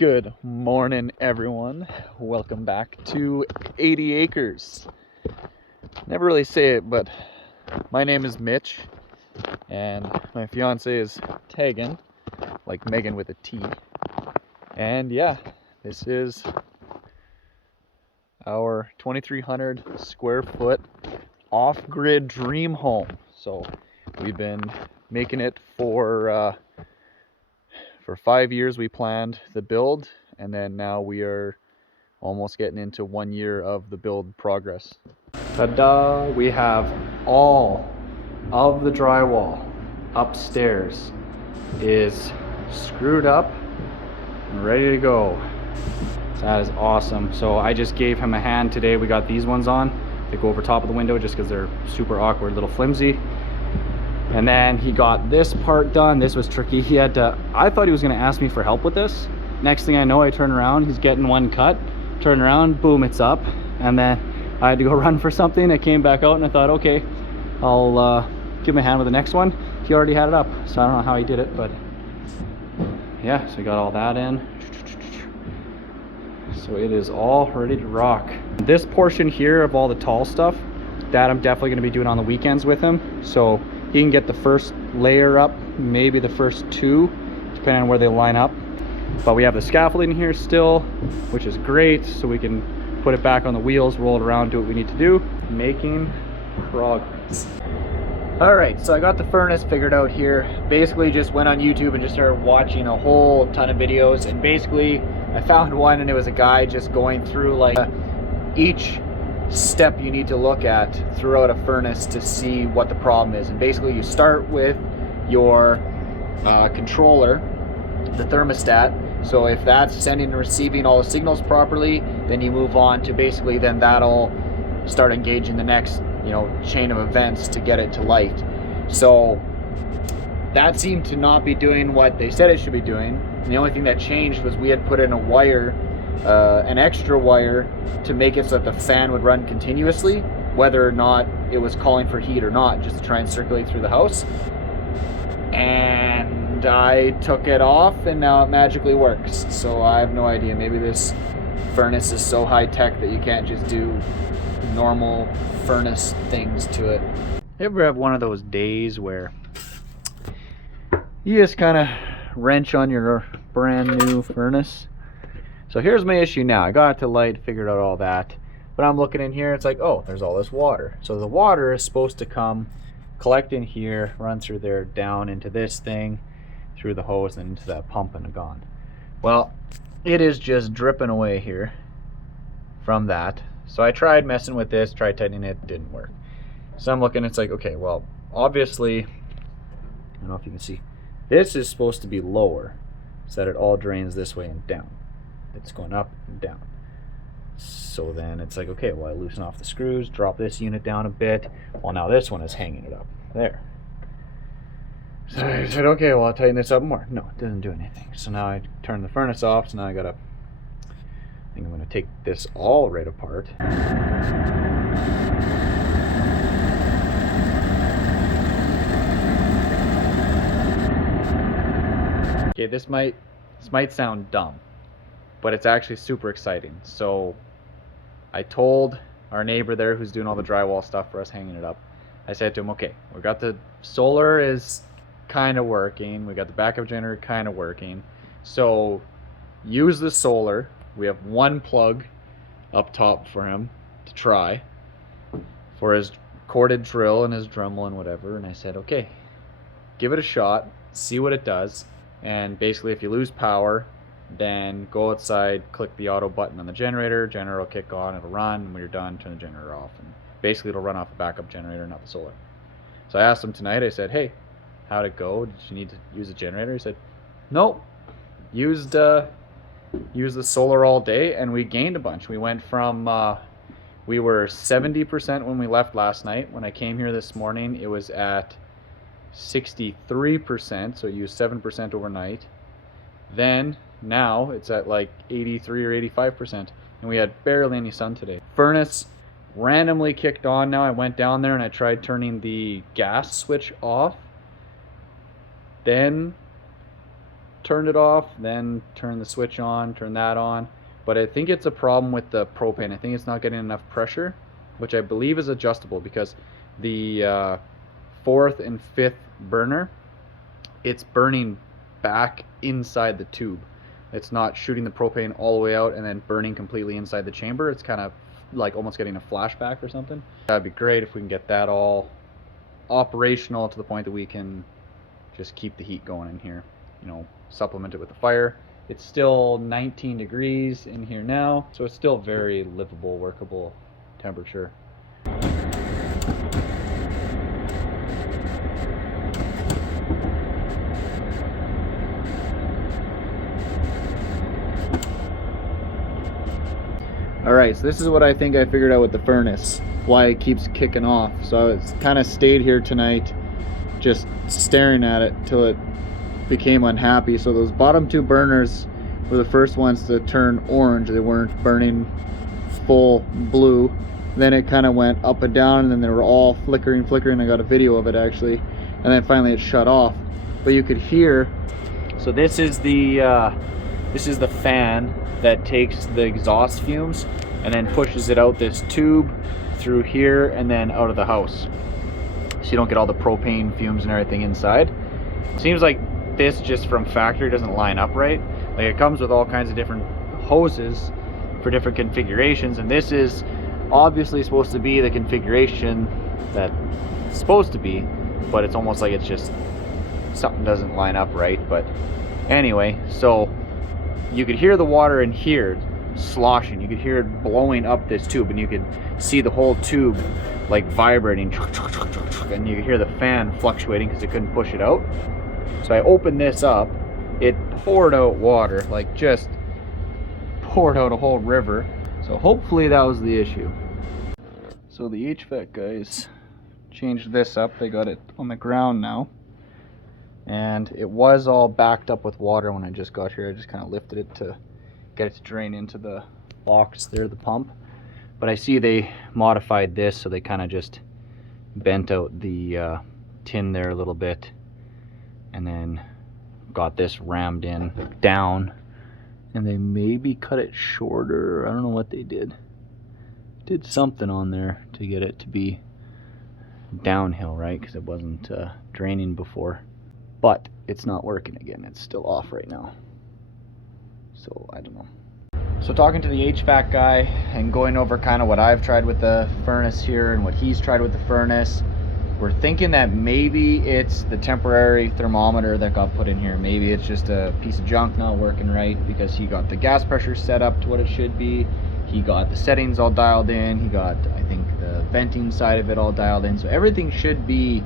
Good morning, everyone. Welcome back to 80 Acres. Never really say it, but my name is Mitch, and my fiance is Tegan, like Megan with a T. And yeah, this is our 2,300 square foot off-grid dream home. So we've been making it for 5 years. We planned the build, and then now we are almost getting into 1 year of the build progress. Ta-da! We have all of the drywall upstairs is screwed up and ready to go. That is awesome. So I just gave him a hand today. We got these ones on. They go over top of the window just because they're super awkward, little flimsy. And then he got this part done. This was tricky. I thought he was gonna ask me for help with this. Next thing I know, I turn around, he's getting one cut, turn around, boom, it's up. And then I had to go run for something. I came back out and I thought, okay, I'll give him a hand with the next one. He already had it up, so I don't know how he did it, but yeah, so we got all that in. So it is all ready to rock. This portion here of all the tall stuff, that I'm definitely gonna be doing on the weekends with him. So he can get the first layer up, maybe the first two, depending on where they line up. But we have the scaffolding here still, which is great, so we can put it back on the wheels, roll it around, do what we need to do. Making progress. All right, so I got the furnace figured out here. Basically just went on YouTube and just started watching a whole ton of videos, and basically I found one and it was a guy just going through like each step you need to look at throughout a furnace to see what the problem is. And basically you start with your controller, the thermostat. So if that's sending and receiving all the signals properly, then you move on to basically then that'll start engaging the next chain of events to get it to light. So that seemed to not be doing what they said it should be doing. And the only thing that changed was we had put in a wire, an extra wire, to make it so that the fan would run continuously, whether or not it was calling for heat or not, just to try and circulate through the house. And I took it off and now it magically works. So I have no idea, maybe this furnace is so high tech that you can't just do normal furnace things to it. You ever have one of those days where you just kind of wrench on your brand new furnace? So here's my issue now. I got it to light, figured out all that, but I'm looking in here, it's like, oh, there's all this water. So the water is supposed to come, collect in here, run through there, down into this thing, through the hose, and into that pump and gone. Well, it is just dripping away here from that. So I tried messing with this, tried tightening it, didn't work. So I'm looking, it's like, okay, well, obviously, I don't know if you can see, this is supposed to be lower so that it all drains this way and down. It's going up and down. So then it's like, okay, well, I loosen off the screws, drop this unit down a bit. Well, now this one is hanging it up there. So I said, okay, well, I'll tighten this up more. No, it doesn't do anything. So now I turn the furnace off. So now I think I'm gonna take this all right apart. Okay, this might sound dumb, but it's actually super exciting. So I told our neighbor there who's doing all the drywall stuff for us hanging it up, I said to him, okay, we got the solar is kind of working, we got the backup generator kind of working, so use the solar. We have one plug up top for him to try for his corded drill and his Dremel and whatever. And I said, okay, give it a shot, see what it does. And basically if you lose power, then go outside, click the auto button on the generator will kick on, it'll run, and when you're done, turn the generator off. And basically it'll run off the backup generator, not the solar. So I asked him tonight, I said, hey, how'd it go? Did you need to use a generator? He said, nope, used the solar all day, and we gained a bunch. We went from, we were 70% when we left last night. When I came here this morning, it was at 63%, so it used 7% overnight. Then now it's at like 83 or 85%, and we had barely any sun today. Furnace randomly kicked on now. I went down there and I tried turning the gas switch off, then turned it off, then turned the switch on, turned that on. But I think it's a problem with the propane. I think it's not getting enough pressure, which I believe is adjustable, because the fourth and fifth burner, it's burning back inside the tube. It's not shooting the propane all the way out and then burning completely inside the chamber. It's kind of like almost getting a flashback or something. That'd be great if we can get that all operational to the point that we can just keep the heat going in here, you know, supplement it with the fire. It's still 19 degrees in here now, so it's still very livable, workable temperature. Alright, so this is what I think I figured out with the furnace, why it keeps kicking off. So it's kind of stayed here tonight just staring at it till it became unhappy. So those bottom two burners were the first ones to turn orange. They weren't burning full blue. Then it kind of went up and down, and then they were all flickering. I got a video of it actually, and then finally it shut off. But you could hear, so this is the fan that takes the exhaust fumes and then pushes it out this tube through here and then out of the house, so you don't get all the propane fumes and everything inside. Seems like this just from factory doesn't line up right. Like, it comes with all kinds of different hoses for different configurations, and this is obviously supposed to be the configuration that it's supposed to be, but it's almost like it's just something doesn't line up right. But anyway, so you could hear the water in here sloshing. You could hear it blowing up this tube, and you could see the whole tube like vibrating, and you could hear the fan fluctuating because it couldn't push it out. So I opened this up, it poured out water, like just poured out a whole river. So hopefully that was the issue. So the HVAC guys changed this up. They got it on the ground now, and it was all backed up with water when I just got here. I just kind of lifted it to get it to drain into the box there, the pump. But I see they modified this, so they kind of just bent out the tin there a little bit, and then got this rammed in down, and they maybe cut it shorter. I don't know what they did. Did something on there to get it to be downhill, right? Because it wasn't draining before. But it's not working again. It's still off right now. So I don't know. So talking to the HVAC guy and going over kind of what I've tried with the furnace here and what he's tried with the furnace, we're thinking that maybe it's the temporary thermometer that got put in here. Maybe it's just a piece of junk not working right, because he got the gas pressure set up to what it should be. He got the settings all dialed in. He got, I think, the venting side of it all dialed in. So everything should be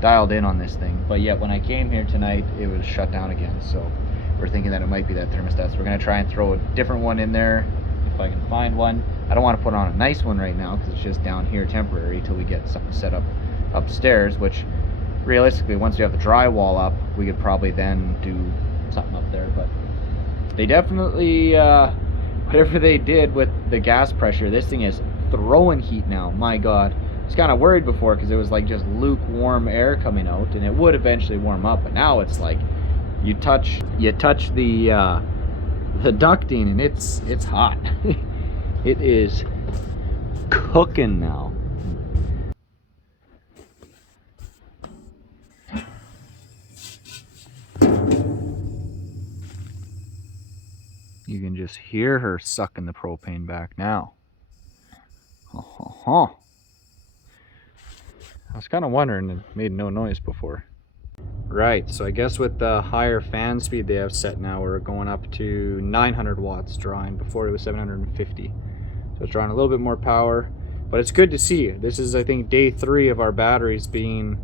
dialed in on this thing. But yet when I came here tonight, it was shut down again. So we're thinking that it might be that thermostat. So we're going to try and throw a different one in there if I can find one. I don't want to put on a nice one right now because it's just down here temporary till we get something set up upstairs, which realistically, once we have the drywall up, we could probably then do something up there. But they definitely, whatever they did with the gas pressure, this thing is throwing heat now. My God. I was kind of worried before because it was like just lukewarm air coming out, and it would eventually warm up, but now it's like you touch the ducting and it's hot. It is cooking now. You can just hear her sucking the propane back now. I was kind of wondering, it made no noise before. Right, so I guess with the higher fan speed they have set now, we're going up to 900 watts drawing. Before it was 750. So it's drawing a little bit more power, but it's good to see. This is, I think, day 3 of our batteries being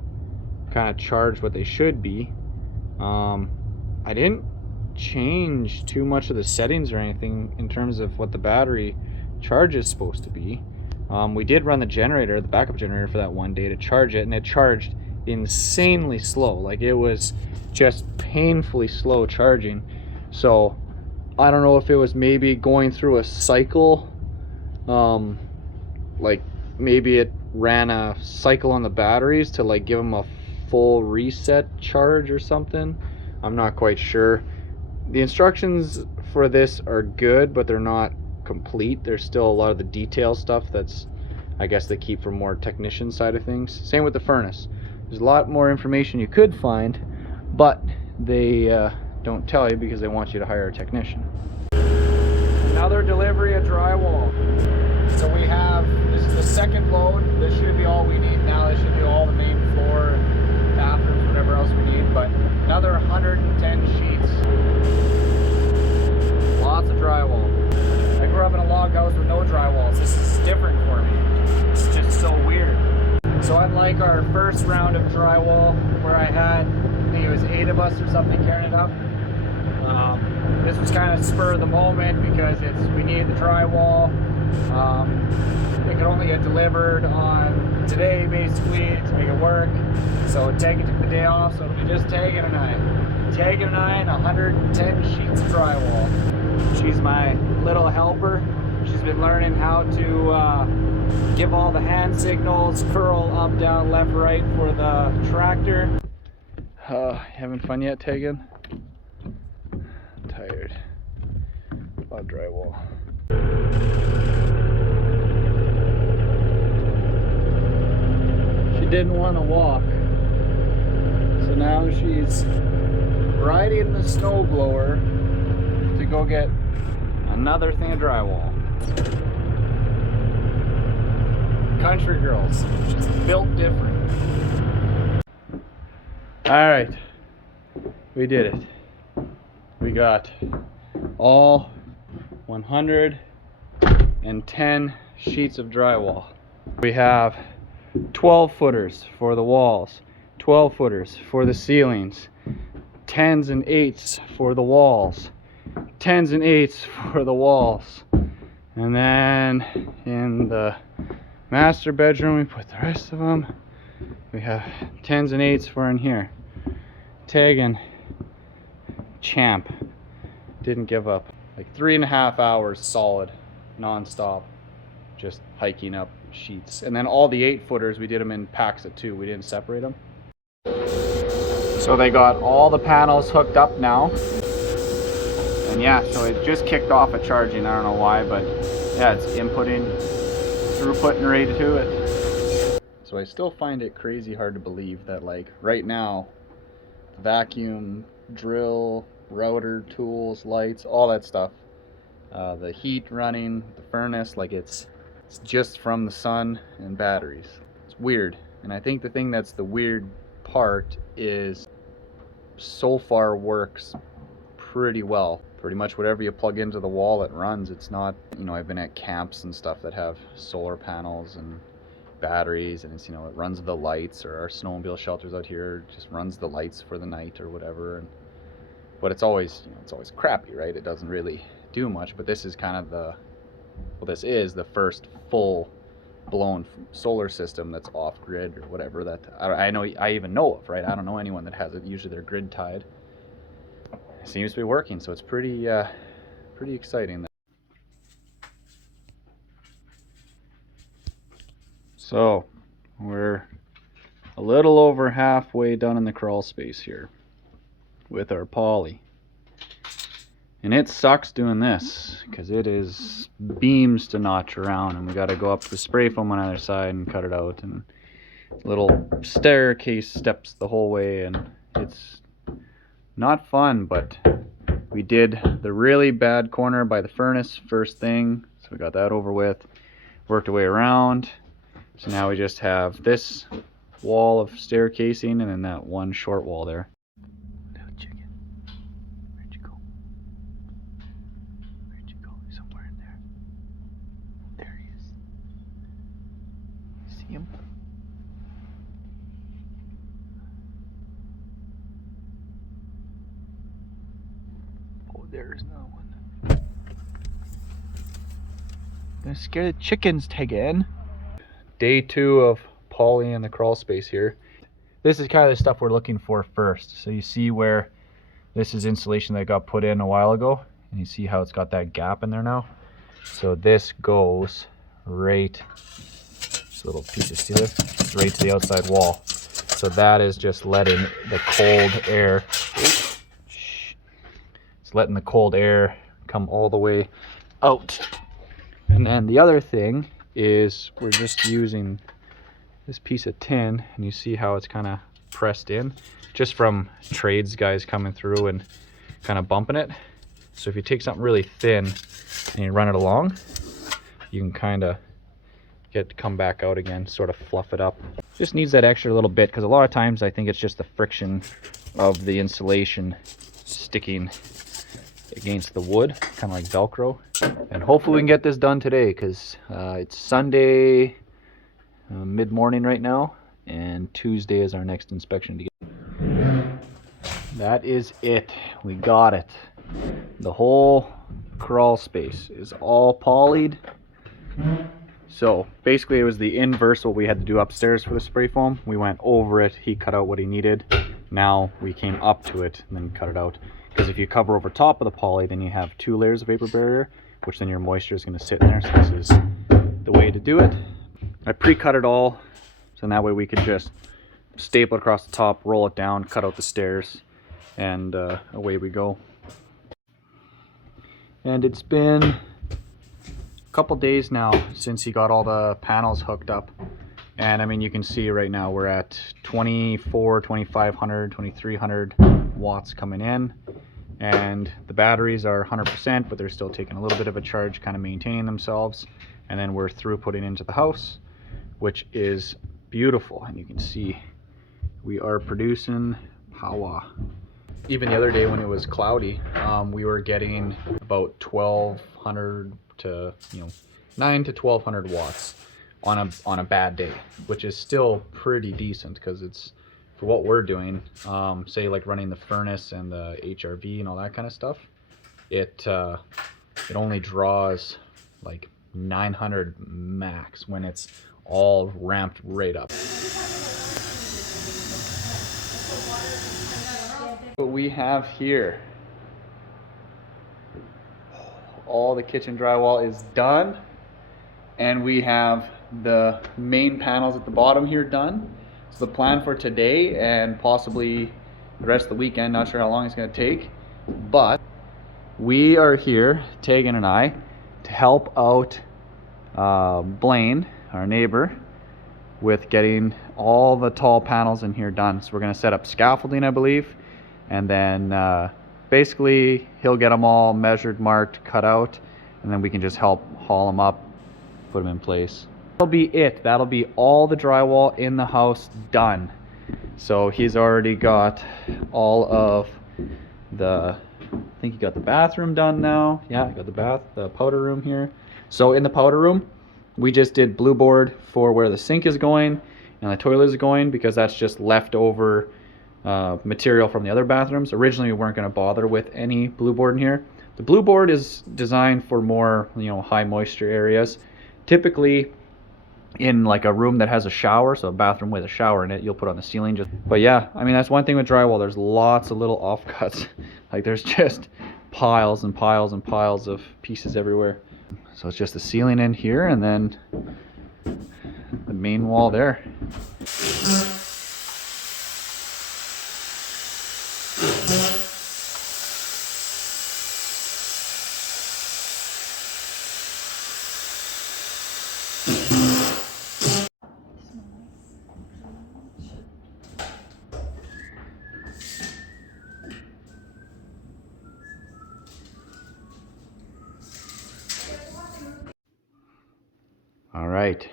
kind of charged what they should be. I didn't change too much of the settings or anything in terms of what the battery charge is supposed to be. We did run the generator, the backup generator, for that one day to charge it, and it charged insanely slow. Like, it was just painfully slow charging. So I don't know if it was maybe going through a cycle, like maybe it ran a cycle on the batteries to like give them a full reset charge or something. I'm not quite sure, The instructions for this are good, but they're not complete. There's still a lot of the detail stuff that's, I guess, they keep for more technician side of things. Same with the furnace. There's a lot more information you could find, but they don't tell you because they want you to hire a technician. Another delivery of drywall. So we have, this is the second load. This should be all we need now. This should be all the main floor and bathrooms, whatever else we need, but another 110 sheets. Lots of drywall. I grew up in a log house with no drywalls. This is different for me. It's just so weird. So unlike our first round of drywall where I had, I think it was 8 of us or something carrying it up, this was kind of spur of the moment because we needed the drywall. It could only get delivered on today basically to make it work. So Tegan took the day off, so it'll be just Tegan and I. Tegan and I and 110 sheets of drywall. She's my little helper. She's been learning how to give all the hand signals, curl up, down, left, right for the tractor. Having fun yet, Tegan? Tired. A lot of drywall. She didn't want to walk, so now she's riding the snowblower to go get another thing of drywall. Country girls, she's built different. Alright, we did it. We got all 110 sheets of drywall. We have 12 footers for the walls, 12 footers for the ceilings, 10s and 8s for the walls, 10s and 8s for the walls. And then in the master bedroom we put the rest of them. We have 10s and 8s for in here. Tegan, champ, didn't give up. Like 3.5 hours solid, non-stop, just hiking up sheets. And then all the 8 footers, we did them in packs of 2. We didn't separate them. So they got all the panels hooked up now. And yeah, so it just kicked off at charging. I don't know why, but yeah, it's inputting throughput rate to it. So I still find it crazy hard to believe that, like, right now, vacuum, drill, router, tools, lights, all that stuff, the heat running, the furnace, like it's just from the sun and batteries. It's weird. And I think the thing that's the weird part is so far works pretty well. Pretty much whatever you plug into the wall, it runs. It's not, you know, I've been at camps and stuff that have solar panels and batteries, and it's, you know, it runs the lights, or our snowmobile shelters out here just runs the lights for the night or whatever. And but it's always, you know, it's always crappy, right? It doesn't really do much. But this is kind of the, well, this is the first full blown solar system that's off grid or whatever that I know, I even know of, right? I don't know anyone that has it. Usually they're grid tied. It seems to be working, so it's pretty pretty exciting. So we're a little over halfway done in the crawl space here with our poly, and it sucks doing this because it is beams to notch around, and we got to go up the spray foam on the other side and cut it out, and little staircase steps the whole way, and it's not fun. But we did the really bad corner by the furnace first thing, so we got that over with, worked our way around. So now we just have this wall of staircasing and then that one short wall there. Little chicken, where'd you go? Where'd you go? Somewhere in there. There he is. See him? Oh, there's another one. Gonna scare the chickens, Tegan. Day 2 of poly in the crawl space here. This is kind of the stuff we're looking for first. So you see where this is insulation that got put in a while ago, and you see how it's got that gap in there now. So this goes right, this little piece of steel, right to the outside wall. So that is just letting the cold air, It's letting the cold air come all the way out. And then the other thing is we're just using this piece of tin, and you see how it's kind of pressed in just from trades guys coming through and kind of bumping it. So if you take something really thin and you run it along, you can kind of get it to come back out again, sort of fluff it up. Just needs that extra little bit, because a lot of times I think it's just the friction of the insulation sticking against the wood, kind of like Velcro. And hopefully we can get this done today, because it's Sunday mid-morning right now, and Tuesday is our next inspection to get. That is it. We got it. The whole crawl space is all polyed. So basically it was the inverse what we had to do upstairs for the spray foam. We went over it, he cut out what he needed. Now we came up to it and then cut it out. Because if you cover over top of the poly, then you have 2 layers of vapor barrier, which then your moisture is going to sit in there. So this is the way to do it. I pre-cut it all, so that way we could just staple it across the top, roll it down, cut out the stairs, and away we go. And it's been a couple days now since he got all the panels hooked up. And I mean, you can see right now we're at 2500, 2300 watts coming in. And the batteries are 100%, but they're still taking a little bit of a charge, kind of maintaining themselves. And then we're through putting into the house, which is beautiful. And you can see we are producing power. Even the other day when it was cloudy, we were getting about 1200 to 9 to 1200 watts on a bad day, which is still pretty decent, because it's for what we're doing. Say like running the furnace and the HRV and all that kind of stuff, it only draws like 900 max when it's all ramped right up. What we have here, all the kitchen drywall is done, and we have the main panels at the bottom here done. So the plan for today and possibly the rest of the weekend, not sure how long it's going to take, but we are here, Tegan and I, to help out Blaine, our neighbor, with getting all the tall panels in here done. So we're going to set up scaffolding, I believe, and then basically he'll get them all measured, marked, cut out, and then we can just help haul them up, put them in place. That'll be it. That'll be all the drywall in the house done. So he's already got all of the, I think he got the bathroom done now. Yeah, I got the powder room here. So in the powder room, we just did blue board for where the sink is going and the toilet is going, because that's just leftover material from the other bathrooms. Originally we weren't going to bother with any blue board in here. The blue board is designed for more high moisture areas. Typically in like a room that has a shower, so a bathroom with a shower in it, you'll put on the ceiling. But yeah, I mean, that's one thing with drywall, there's lots of little offcuts. Like there's just piles and piles and piles of pieces everywhere. So it's just the ceiling in here and then the main wall there. All right,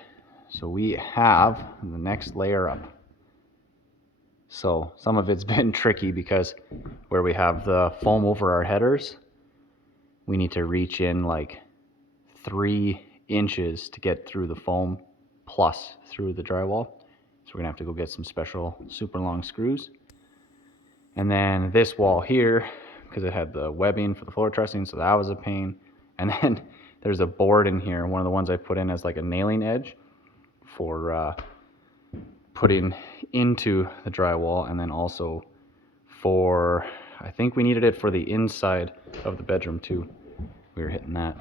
so we have the next layer up. So some of it's been tricky, because where we have the foam over our headers, we need to reach in like 3 inches to get through the foam plus through the drywall. So we're gonna have to go get some special super long screws. And then this wall here, because it had the webbing for the floor trussing, so that was a pain. And then there's a board in here, one of the ones I put in as like a nailing edge for putting into the drywall, and then also for, I think we needed it for the inside of the bedroom too. We were hitting that.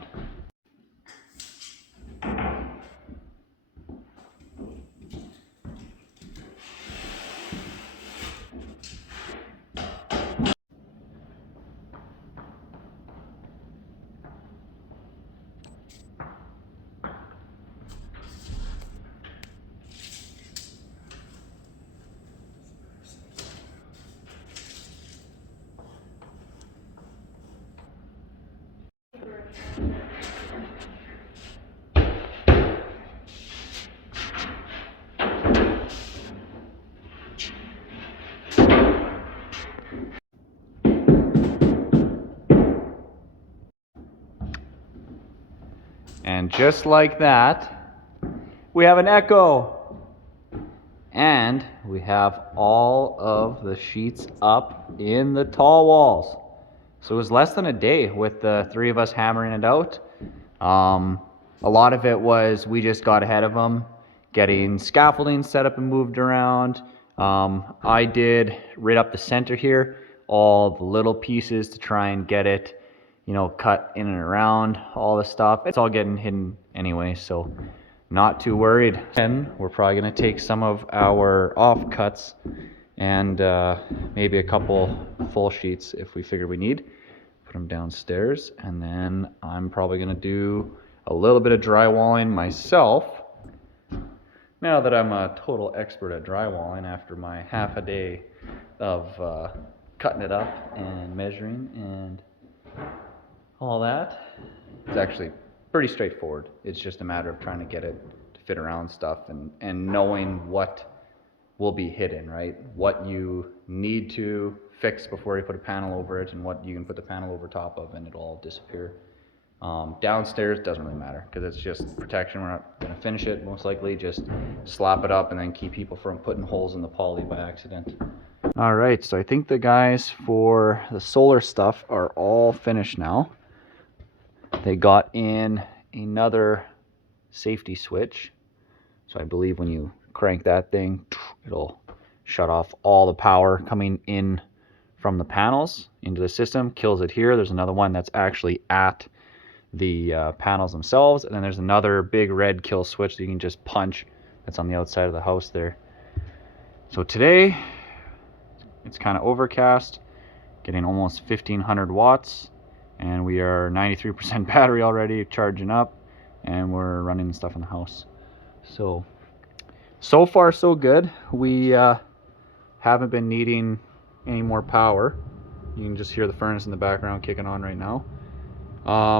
And just like that, we have an echo. And we have all of the sheets up in the tall walls. So it was less than a day with the three of us hammering it out. A lot of it was we just got ahead of them, getting scaffolding set up and moved around. I did right up the center here, all the little pieces to try and get it, you know, cut in and around all the stuff. It's all getting hidden anyway, so not too worried. And we're probably going to take some of our offcuts and maybe a couple full sheets if we figure we need. Put them downstairs, and then I'm probably going to do a little bit of drywalling myself. Now that I'm a total expert at drywalling after my half a day of cutting it up and measuring and all that, it's actually pretty straightforward. It's just a matter of trying to get it to fit around stuff and knowing what will be hidden, right? What you need to fix before you put a panel over it and what you can put the panel over top of and it'll all disappear. Downstairs doesn't really matter because it's just protection. We're not going to finish it most likely, just slap it up and then keep people from putting holes in the poly by accident. All right, so I think the guys for the solar stuff are all finished now. They got in another safety switch. So I believe when you crank that thing, it'll shut off all the power coming in from the panels into the system, kills it here. There's another one that's actually at the panels themselves, and then there's another big red kill switch that you can just punch that's on the outside of the house there. So today it's kind of overcast, getting almost 1500 watts, and we are 93% battery already, charging up, and we're running stuff in the house. So far so good. We haven't been needing any more power. You can just hear the furnace in the background kicking on right now.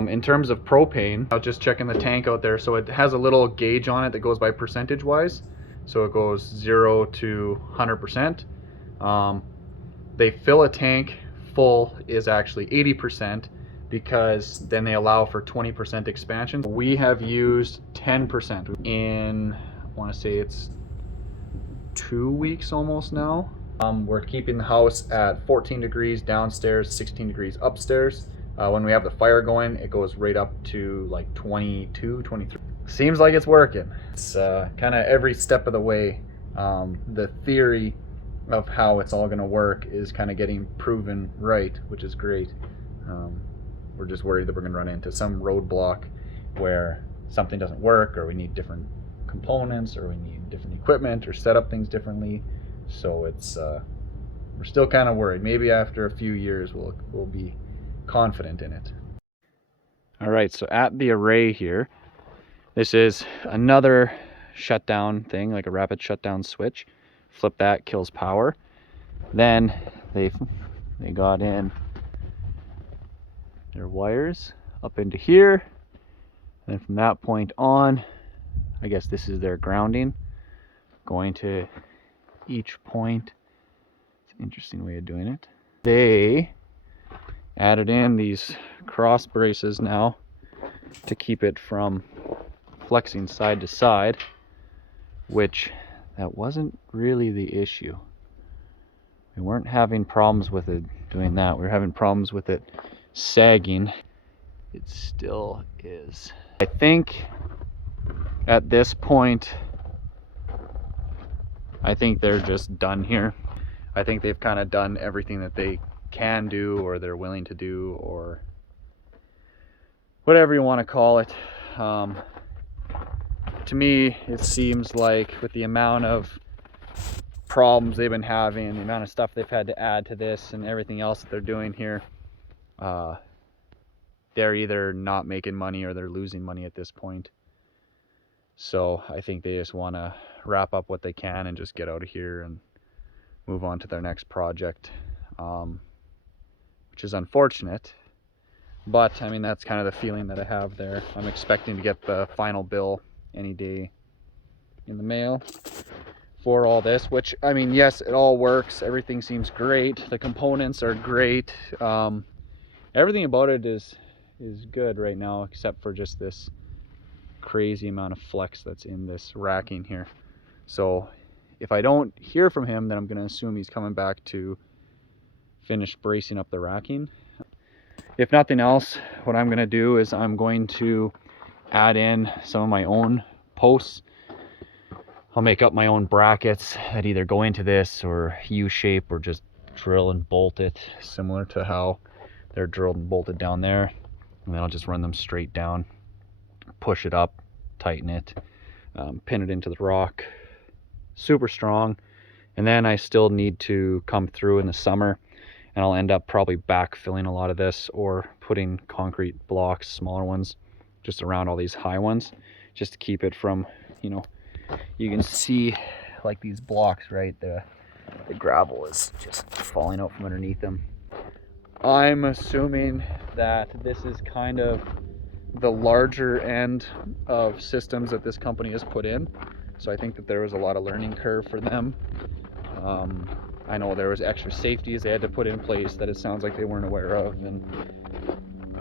In terms of propane, I was just checking the tank out there. So it has a little gauge on it that goes by percentage wise. So it goes 0 to 100%. They fill a tank full is actually 80% because then they allow for 20% expansion. We have used 10% in, I want to say it's 2 weeks almost now. We're keeping the house at 14 degrees downstairs, 16 degrees upstairs. When we have the fire going, it goes right up to like 22, 23. Seems like it's working. It's kind of every step of the way. The theory of how it's all going to work is kind of getting proven right, which is great. We're just worried that we're going to run into some roadblock where something doesn't work, or we need different components, or we need different equipment, or set up things differently. So it's we're still kind of worried. Maybe after a few years we'll be confident in it. All right, so at the array here, this is another shutdown thing, like a rapid shutdown switch. Flip that, kills power. Then they got in their wires up into here, and from that point on, I guess this is their grounding, going to each point. It's an interesting way of doing it. They added in these cross braces now to keep it from flexing side to side, which that wasn't really the issue. We weren't having problems with it doing that. We were having problems with it sagging. It still is. I think at this point, I think they're just done here. I think they've kind of done everything that they can do, or they're willing to do, or whatever you want to call it. To me, it seems like with the amount of problems they've been having, the amount of stuff they've had to add to this and everything else that they're doing here, they're either not making money or they're losing money at this point. So I think they just want to wrap up what they can and just get out of here and move on to their next project, which is unfortunate. But I mean, that's kind of the feeling that I have there. I'm expecting to get the final bill any day in the mail for all this, which, I mean, yes, it all works. Everything seems great. The components are great. Everything about it is good right now, except for just this crazy amount of flex that's in this racking here. So if I don't hear from him, then I'm going to assume he's coming back to finish bracing up the racking. If nothing else, what I'm going to do is I'm going to add in some of my own posts. I'll make up my own brackets that either go into this or U-shape, or just drill and bolt it similar to how they're drilled and bolted down there. And then I'll just run them straight down, push it up, tighten it, pin it into the rock, super strong. And then I still need to come through in the summer, and I'll end up probably backfilling a lot of this or putting concrete blocks, smaller ones, just around all these high ones, just to keep it from, you know, you can see like these blocks, right? The gravel is just falling out from underneath them. I'm assuming that this is kind of the larger end of systems that this company has put in. So I think that there was a lot of learning curve for them. I know there was extra safeties they had to put in place that it sounds like they weren't aware of, and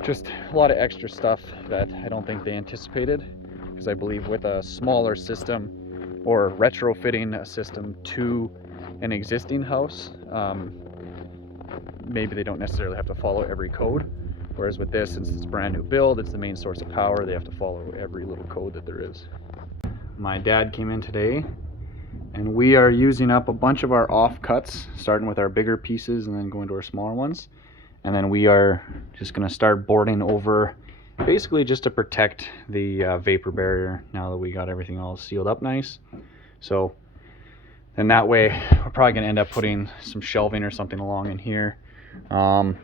just a lot of extra stuff that I don't think they anticipated, because I believe with a smaller system or retrofitting a system to an existing house, maybe they don't necessarily have to follow every code, whereas with this, since it's a brand new build, it's the main source of power, they have to follow every little code that there is. My dad came in today, and we are using up a bunch of our offcuts, starting with our bigger pieces and then going to our smaller ones. And then we are just going to start boarding over, basically just to protect the vapor barrier now that we got everything all sealed up nice. So then that way we're probably going to end up putting some shelving or something along in here. Kind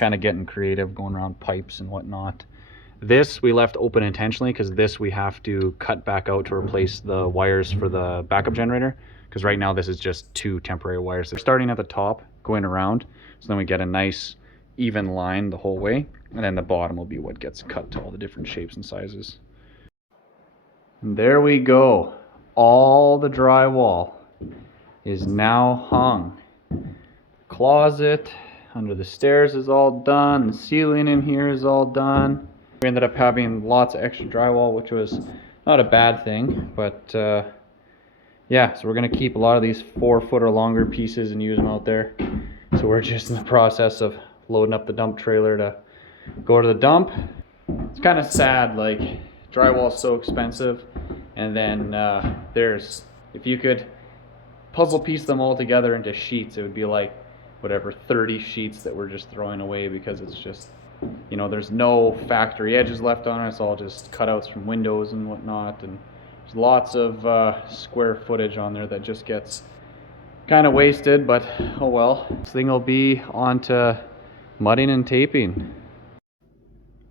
of getting creative, going around pipes and whatnot. This we left open intentionally because this we have to cut back out to replace the wires for the backup generator, because right now this is just 2 temporary wires. They're starting at the top, going around, so then we get a nice even line the whole way, and then the bottom will be what gets cut to all the different shapes and sizes. And there we go. All the drywall is now hung. Closet under the stairs is all done. The ceiling in here is all done. We ended up having lots of extra drywall, which was not a bad thing, but yeah, so we're going to keep a lot of these 4-foot or longer pieces and use them out there. So we're just in the process of loading up the dump trailer to go to the dump. It's kind of sad, like, drywall is so expensive, and then there's, if you could puzzle piece them all together into sheets, it would be like whatever 30 sheets that we're just throwing away, because it's just, you know, there's no factory edges left on it. It's all just cutouts from windows and whatnot, and there's lots of square footage on there that just gets kind of wasted, but oh well. This thing will be on to mudding and taping.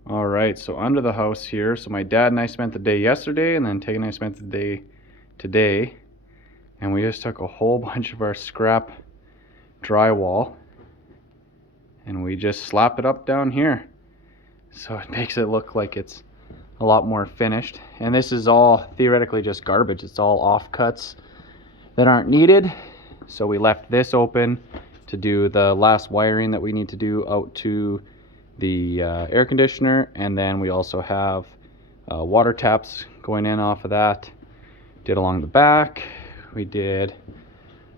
All right, so under the house here, so my dad and I spent the day yesterday, and then Tegan and I spent the day today, and we just took a whole bunch of our scrap drywall and we just slap it up down here, so it makes it look like it's a lot more finished. And this is all theoretically just garbage. It's all offcuts that aren't needed, so we left this open to do the last wiring that we need to do out to the air conditioner, and then we also have water taps going in off of that. Did along the back, we did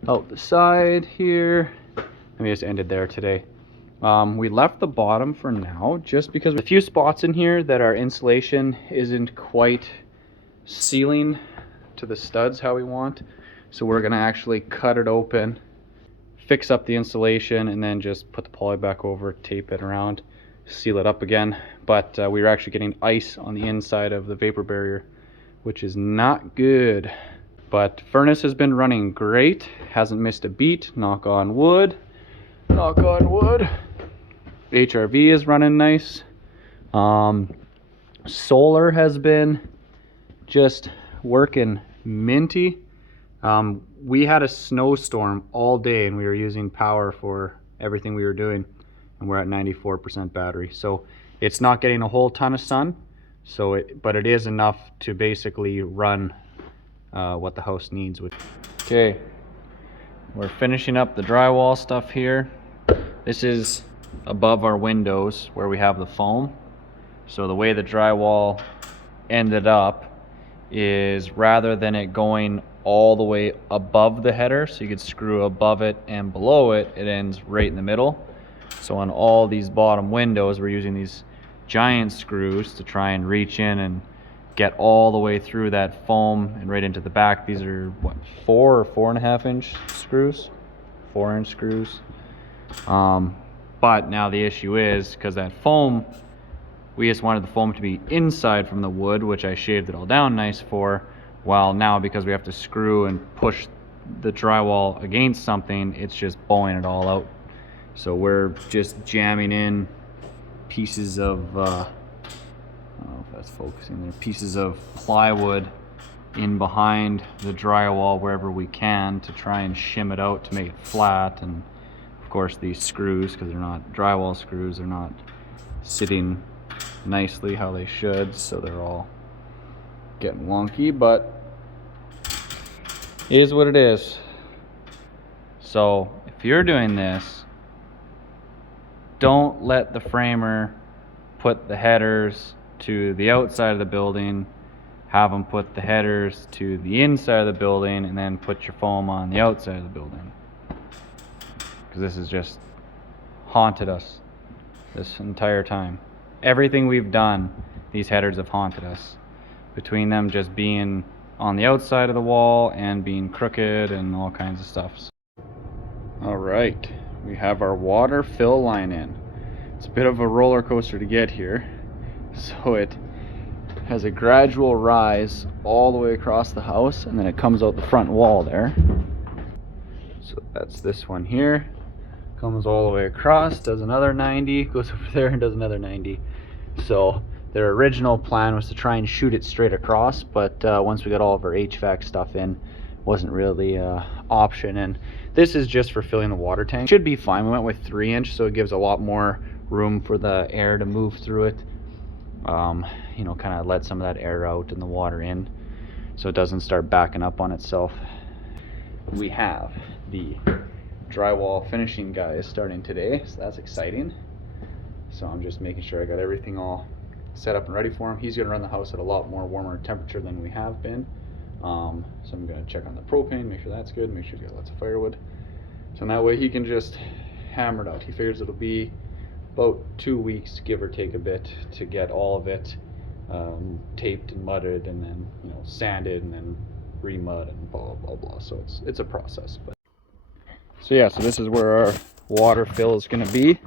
out the side here, and we just ended there today. We left the bottom for now just because a few spots in here that our insulation isn't quite sealing to the studs how we want, so we're gonna actually cut it open, fix up the insulation, and then just put the poly back over, tape it around, seal it up again. But we were actually getting ice on the inside of the vapor barrier, which is not good. But furnace has been running great, hasn't missed a beat, knock on wood, knock on wood. HRV is running nice. Solar has been just working minty. We had a snowstorm all day and we were using power for everything we were doing, and we're at 94% battery. So It's not getting a whole ton of sun, but it is enough to basically run what the house needs. Okay, we're finishing up the drywall stuff here. This is above our windows where we have the foam. So the way the drywall ended up is, rather than it going all the way above the header, so you could screw above it and below it, it ends right in the middle. So on all these bottom windows, we're using these giant screws to try and reach in and get all the way through that foam and right into the back. These are what, 4 or 4.5 inch screws, 4-inch screws. But now the issue is, because that foam, we just wanted the foam to be inside from the wood, which I shaved it all down nice for. Well, now because we have to screw and push the drywall against something, it's just bowing it all out. So we're just jamming in pieces of, I don't know if that's focusing there, pieces of plywood in behind the drywall wherever we can to try and shim it out to make it flat. And of course these screws, because they're not drywall screws, they're not sitting nicely how they should, so they're all getting wonky, but it is what it is. So if you're doing this, don't let the framer put the headers to the outside of the building, have them put the headers to the inside of the building, and then put your foam on the outside of the building, because this has just haunted us this entire time. Everything we've done, these headers have haunted us, between them just being on the outside of the wall and being crooked and all kinds of stuff. All right, we have our water fill line in. It's a bit of a roller coaster to get here. So it has a gradual rise all the way across the house, and then it comes out the front wall there. So that's this one here. Comes all the way across, does another 90, goes over there and does another 90. So their original plan was to try and shoot it straight across, but once we got all of our HVAC stuff in, wasn't really an option. And this is just for filling the water tank. Should be fine. We went with 3-inch, so it gives a lot more room for the air to move through it. You know, kind of let some of that air out and the water in, so it doesn't start backing up on itself. We have the drywall finishing guys starting today, so that's exciting. So I'm just making sure I got everything all set up and ready for him. He's going to run the house at a lot more warmer temperature than we have been. So I'm going to check on the propane, make sure that's good, make sure he's got lots of firewood. So in that way he can just hammer it out. He figures it'll be about 2 weeks, give or take a bit, to get all of it taped and mudded, and then, you know, sanded, and then re-mud and blah blah blah. So it's a process. But so yeah, so this is where our water fill is going to be.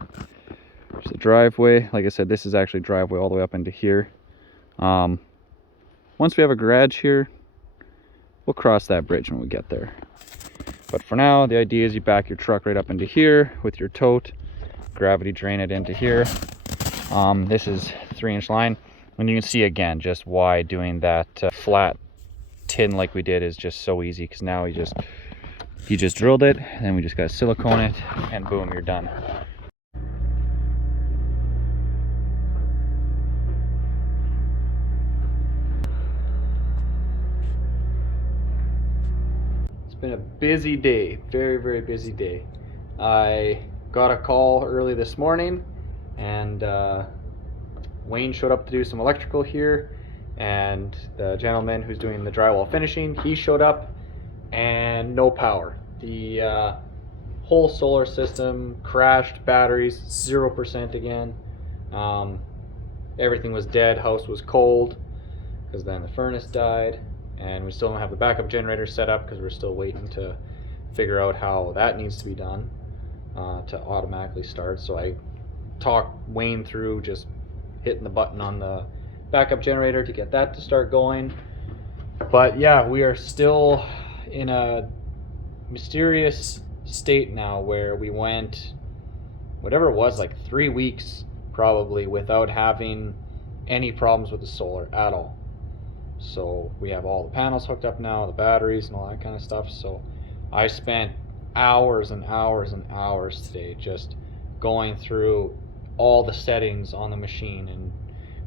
There's the driveway. Like I said, this is actually driveway all the way up into here. Once we have a garage here, we'll cross that bridge when we get there. But for now, the idea is you back your truck right up into here with your tote, gravity drain it into here. This is 3-inch line, and you can see again just why doing that flat tin like we did is just so easy, because now you just drilled it, and then we just got to silicone it, and boom, you're done. It's been a busy day, very, very busy day. I got a call early this morning, and Wayne showed up to do some electrical here, and the gentleman who's doing the drywall finishing, he showed up, and no power. The whole solar system crashed, batteries 0% again. Everything was dead, house was cold, because then the furnace died, and we still don't have the backup generator set up because we're still waiting to figure out how that needs to be done to automatically start. So I talked Wayne through just hitting the button on the backup generator to get that to start going. But yeah, we are still in a mysterious state now where we went, whatever it was, like 3 weeks probably without having any problems with the solar at all. So we have all the panels hooked up now, the batteries and all that kind of stuff. So I spent hours and hours and hours today just going through all the settings on the machine and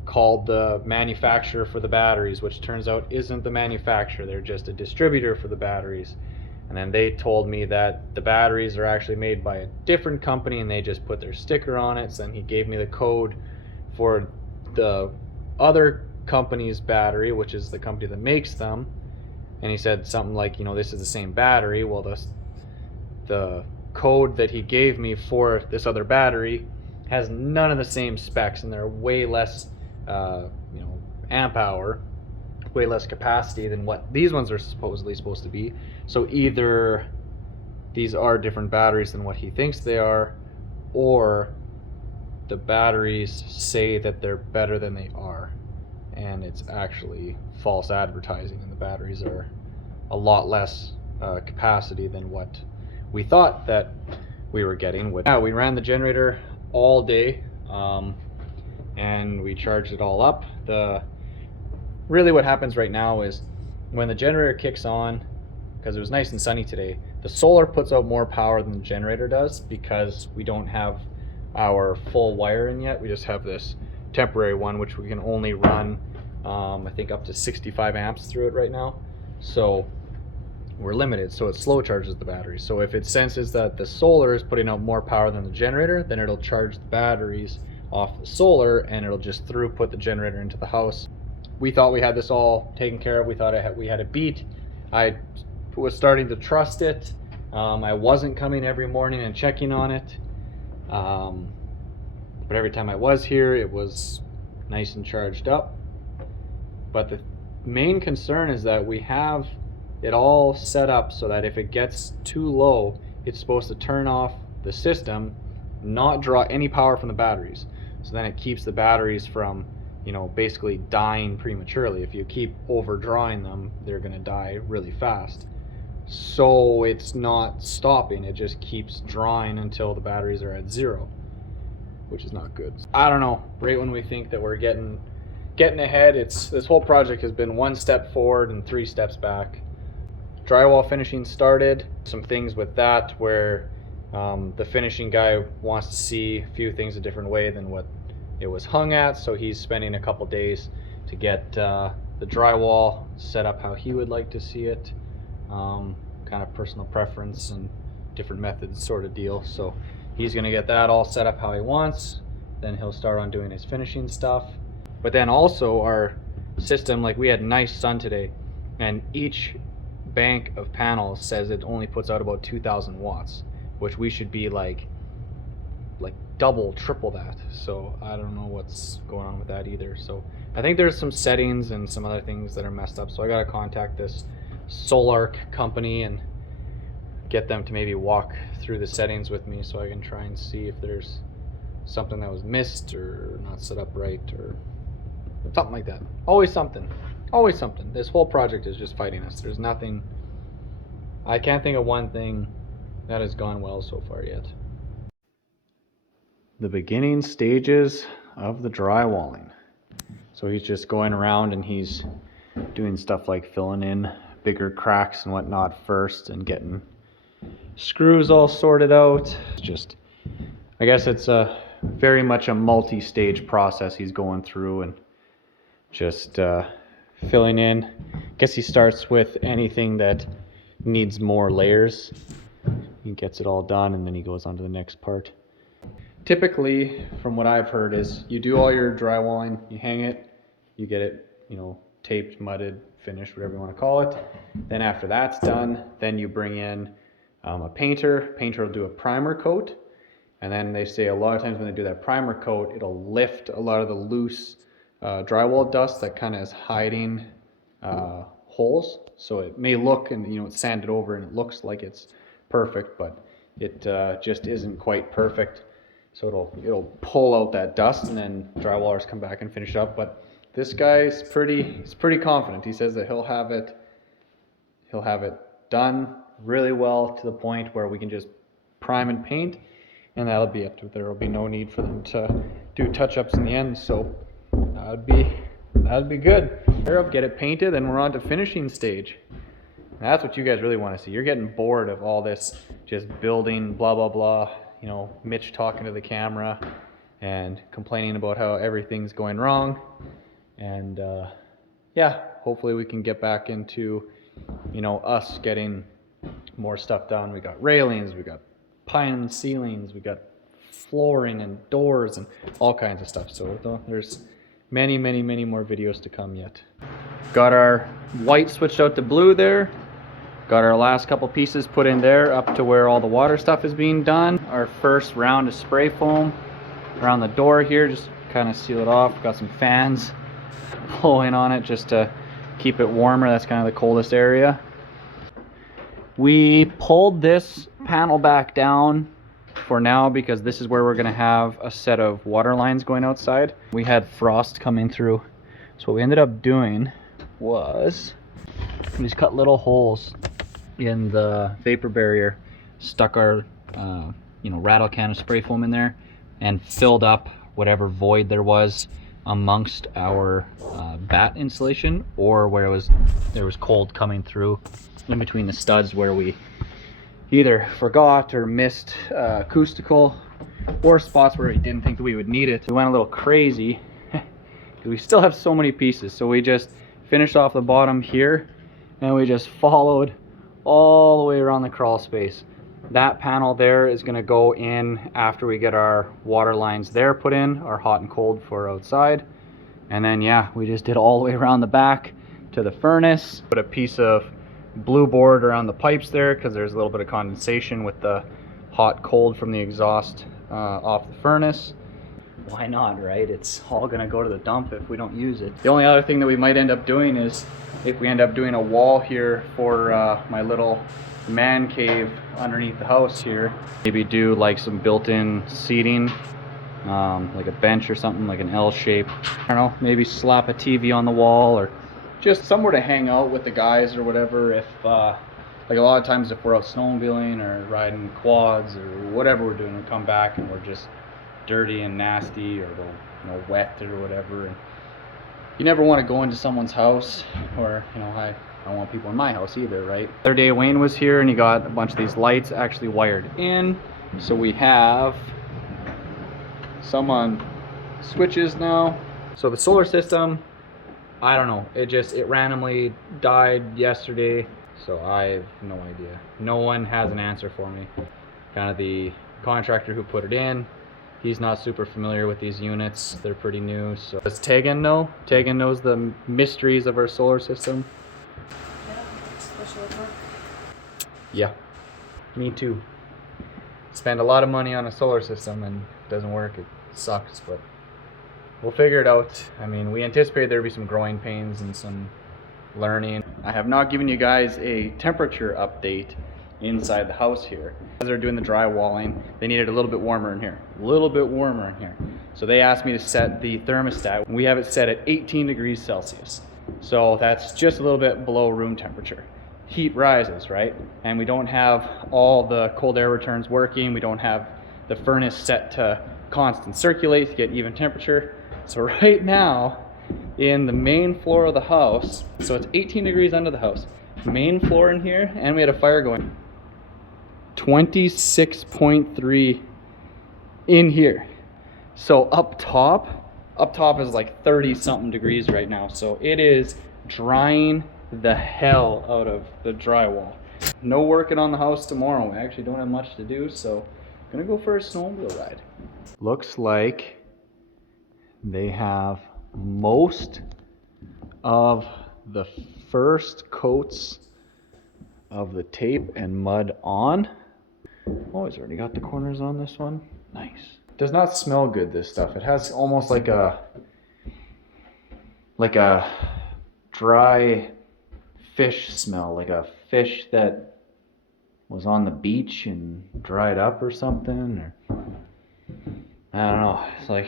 called the manufacturer for the batteries, which turns out isn't the manufacturer, they're just a distributor for the batteries. And then they told me that the batteries are actually made by a different company and they just put their sticker on it. So then he gave me the code for the other company's battery, which is the company that makes them, and he said something like, you know, this is the same battery. Well, the code that he gave me for this other battery has none of the same specs, and they're way less amp hour, way less capacity than what these ones are supposedly supposed to be. So either these are different batteries than what he thinks they are, or the batteries say that they're better than they are, and it's actually false advertising, and the batteries are a lot less capacity than what we thought that we were getting. Yeah, we ran the generator all day, and we charged it all up. Really what happens right now is when the generator kicks on, because it was nice and sunny today, the solar puts out more power than the generator does because we don't have our full wire in yet. We just have this temporary one, which we can only run I think up to 65 amps through it right now, so we're limited, so it slow charges the battery. So if it senses that the solar is putting out more power than the generator, then it'll charge the batteries off the solar and it'll just put the generator into the house. We thought we had this all taken care of. We thought we had it beat. I was starting to trust it. I wasn't coming every morning and checking on it, but every time I was here it was nice and charged up. But the main concern is that we have it all set up so that if it gets too low, it's supposed to turn off the system, not draw any power from the batteries. So then it keeps the batteries from, basically dying prematurely. If you keep overdrawing them, they're going to die really fast. So it's not stopping, it just keeps drawing until the batteries are at zero, which is not good. I don't know, right when we think that we're getting ahead, this whole project has been one step forward and 3 steps back. Drywall finishing started, some things with that where the finishing guy wants to see a few things a different way than what it was hung at, so he's spending a couple days to get the drywall set up how he would like to see it, kind of personal preference and different methods sort of deal. So he's going to get that all set up how he wants, then he'll start on doing his finishing stuff. But then also our system, like we had nice sun today, and each bank of panels says it only puts out about 2,000 watts, which we should be like double, triple that. So I don't know what's going on with that either. So I think there's some settings and some other things that are messed up. So I got to contact this Solarc company and get them to maybe walk through the settings with me so I can try and see if there's something that was missed or not set up right or something like that. Always something. Always something. This whole project is just fighting us. There's nothing, I can't think of one thing that has gone well so far yet. The beginning stages of the drywalling. So he's just going around and he's doing stuff like filling in bigger cracks and whatnot first and getting screws all sorted out. I guess it's very much a multi-stage process he's going through and just filling in. I guess he starts with anything that needs more layers. He gets it all done and then he goes on to the next part. Typically, from what I've heard, is you do all your drywalling, you hang it, you get it, taped, mudded, finished, whatever you want to call it. Then after that's done, then you bring in a painter. Painter will do a primer coat, and then they say a lot of times when they do that primer coat, it'll lift a lot of the loose drywall dust that kind of is hiding holes. So it may look, and it's sanded over and it looks like it's perfect, but it just isn't quite perfect. So it'll pull out that dust, and then drywallers come back and finish up. But this guy's pretty confident. He says that he'll have it done really well to the point where we can just prime and paint, and that'll be it. There will be no need for them to do touch-ups in the end. So that'd be good. Get it painted, and we're on to finishing stage. And that's what you guys really want to see. You're getting bored of all this just building, blah blah blah. Mitch talking to the camera and complaining about how everything's going wrong. And yeah, hopefully we can get back into, you know, us getting more stuff done. We got railings, we got pine ceilings, we got flooring and doors and all kinds of stuff. So there's many more videos to come yet. Got our white switched out to blue there. Got our last couple pieces put in there up to where all the water stuff is being done. Our first round of spray foam around the door here, just kind of seal it off. Got some fans blowing on it just to keep it warmer. That's kind of the coldest area. We pulled this panel back down for now because this is where we're going to have a set of water lines going outside. We had frost coming through, so what we ended up doing was we just cut little holes in the vapor barrier, stuck our you know, rattle can of spray foam in there, and filled up whatever void there was amongst our bat insulation, or where there was cold coming through in between the studs where we either forgot or missed acoustical, or spots where we didn't think that we would need it. We went a little crazy because we still have so many pieces, so we just finished off the bottom here and we just followed all the way around the crawl space. That panel there is going to go in after we get our water lines there put in, our hot and cold for outside. And then yeah, we just did all the way around the back to the furnace. Put a piece of blue board around the pipes there because there's a little bit of condensation with the hot cold from the exhaust off the furnace. Why not, right? It's all gonna go to the dump if we don't use it. The only other thing that we might end up doing is if we end up doing a wall here for my little man cave underneath the house here, maybe do like some built-in seating, like a bench or something, like an L shape. I don't know, maybe slap a TV on the wall or just somewhere to hang out with the guys or whatever. If like a lot of times if we're out snowmobiling or riding quads or whatever we're doing, we come back and we're just dirty and nasty, or you know, wet or whatever, and you never want to go into someone's house, or you know, I don't want people in my house either, right? The other day Wayne was here and he got a bunch of these lights actually wired in, so we have some on switches now. So the solar system, I don't know, it randomly died yesterday, so I have no idea. No one has an answer for me. Kind of the contractor who put it in, he's not super familiar with these units. They're pretty new. So does Tegan know? Tegan knows the mysteries of our solar system. Yeah, especially at work. Yeah, me too. Spend a lot of money on a solar system and it doesn't work. It sucks, but we'll figure it out. I mean, we anticipate there'll be some growing pains and some learning. I have not given you guys a temperature update inside the house here. As they're doing the drywalling, they needed a little bit warmer in here. A little bit warmer in here. So they asked me to set the thermostat. We have it set at 18 degrees Celsius. So that's just a little bit below room temperature. Heat rises, right? And we don't have all the cold air returns working. We don't have the furnace set to constant circulate to get even temperature. So right now, in the main floor of the house, so it's 18 degrees under the house, main floor in here, and we had a fire going. 26.3 in here. So up top is like 30 something degrees right now. So it is drying the hell out of the drywall. No working on the house tomorrow. We actually don't have much to do, so I'm gonna go for a snowmobile ride. Looks like they have most of the first coats of the tape and mud on. Oh, it's already got the corners on this one. Nice. Does not smell good, this stuff. It has almost like a dry fish smell, like a fish that was on the beach and dried up or something, or I don't know. It's like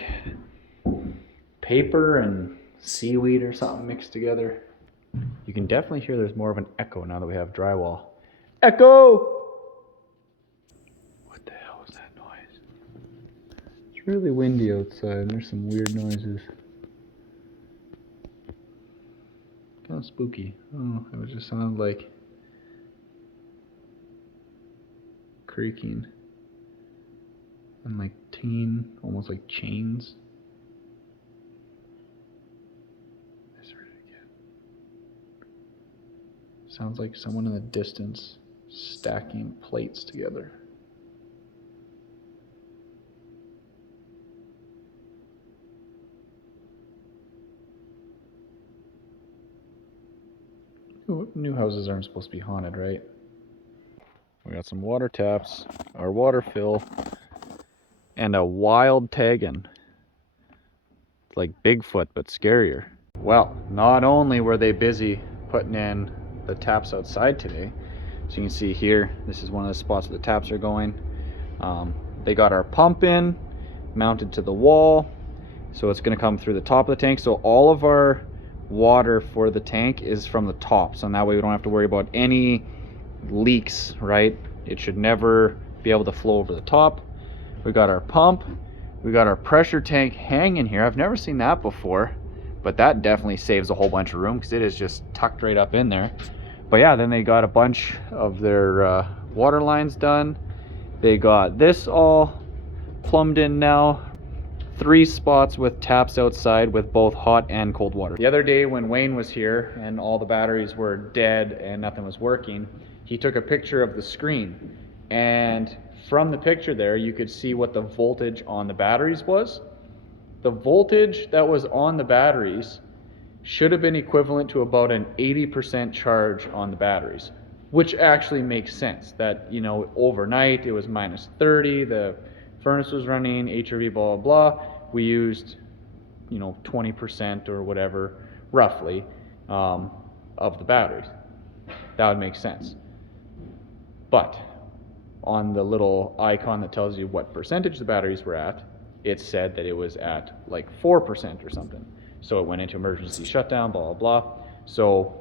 paper and seaweed or something mixed together. You can definitely hear there's more of an echo now that we have drywall. Echo! What the hell was that noise? It's really windy outside and there's some weird noises. Kind of spooky. Oh, it was just sounded like creaking and like 13, almost like chains. Sounds like someone in the distance stacking plates together. New houses aren't supposed to be haunted, right? We got some water taps, our water fill, and a wild taggin. It's like Bigfoot, but scarier. Well, not only were they busy putting in the taps outside today, so you can see here, this is one of the spots where the taps are going. They got our pump in, mounted to the wall, so it's going to come through the top of the tank. So all of our water for the tank is from the top, so that way we don't have to worry about any leaks, right? It should never be able to flow over the top. We got our pump, we got our pressure tank hanging here. I've never seen that before, but that definitely saves a whole bunch of room because it is just tucked right up in there. But yeah, then they got a bunch of their water lines done. They got this all plumbed in now. 3 spots with taps outside with both hot and cold water. The other day when Wayne was here and all the batteries were dead and nothing was working, he took a picture of the screen, and from the picture there you could see what the voltage on the batteries was. The voltage that was on the batteries should have been equivalent to about an 80% charge on the batteries, which actually makes sense. That, you know, overnight it was -30, the furnace was running, HRV, blah, blah, blah. We used, you know, 20% or whatever, roughly, of the batteries. That would make sense. But on the little icon that tells you what percentage the batteries were at, it said that it was at like 4% or something. So it went into emergency shutdown, blah, blah, blah. So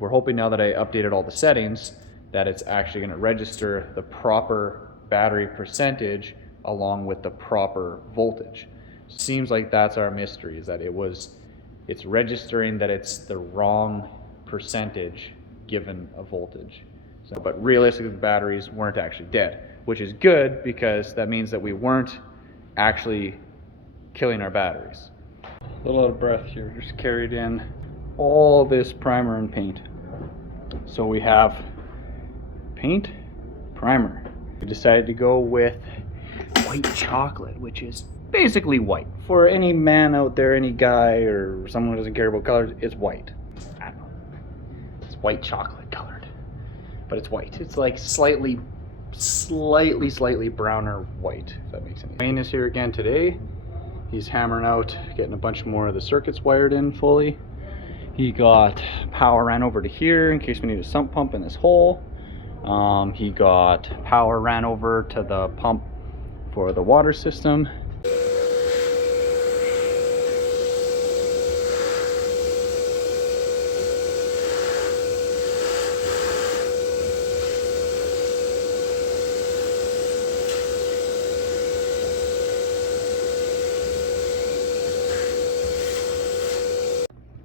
we're hoping now that I updated all the settings that it's actually going to register the proper battery percentage along with the proper voltage. Seems like that's our mystery, is that it's registering that it's the wrong percentage given a voltage. So, but realistically the batteries weren't actually dead, which is good because that means that we weren't actually killing our batteries. A little out of breath here, just carried in all this primer and paint. So we have paint, primer. We decided to go with white chocolate, which is basically white. For any man out there, any guy or someone who doesn't care about colors, it's white. I don't know. It's white chocolate colored, but it's white. It's like slightly browner white, if that makes any sense. Wayne is here again today. He's hammering out, getting a bunch more of the circuits wired in fully. He got power ran over to here in case we need a sump pump in this hole. He got power ran over to the pump for the water system.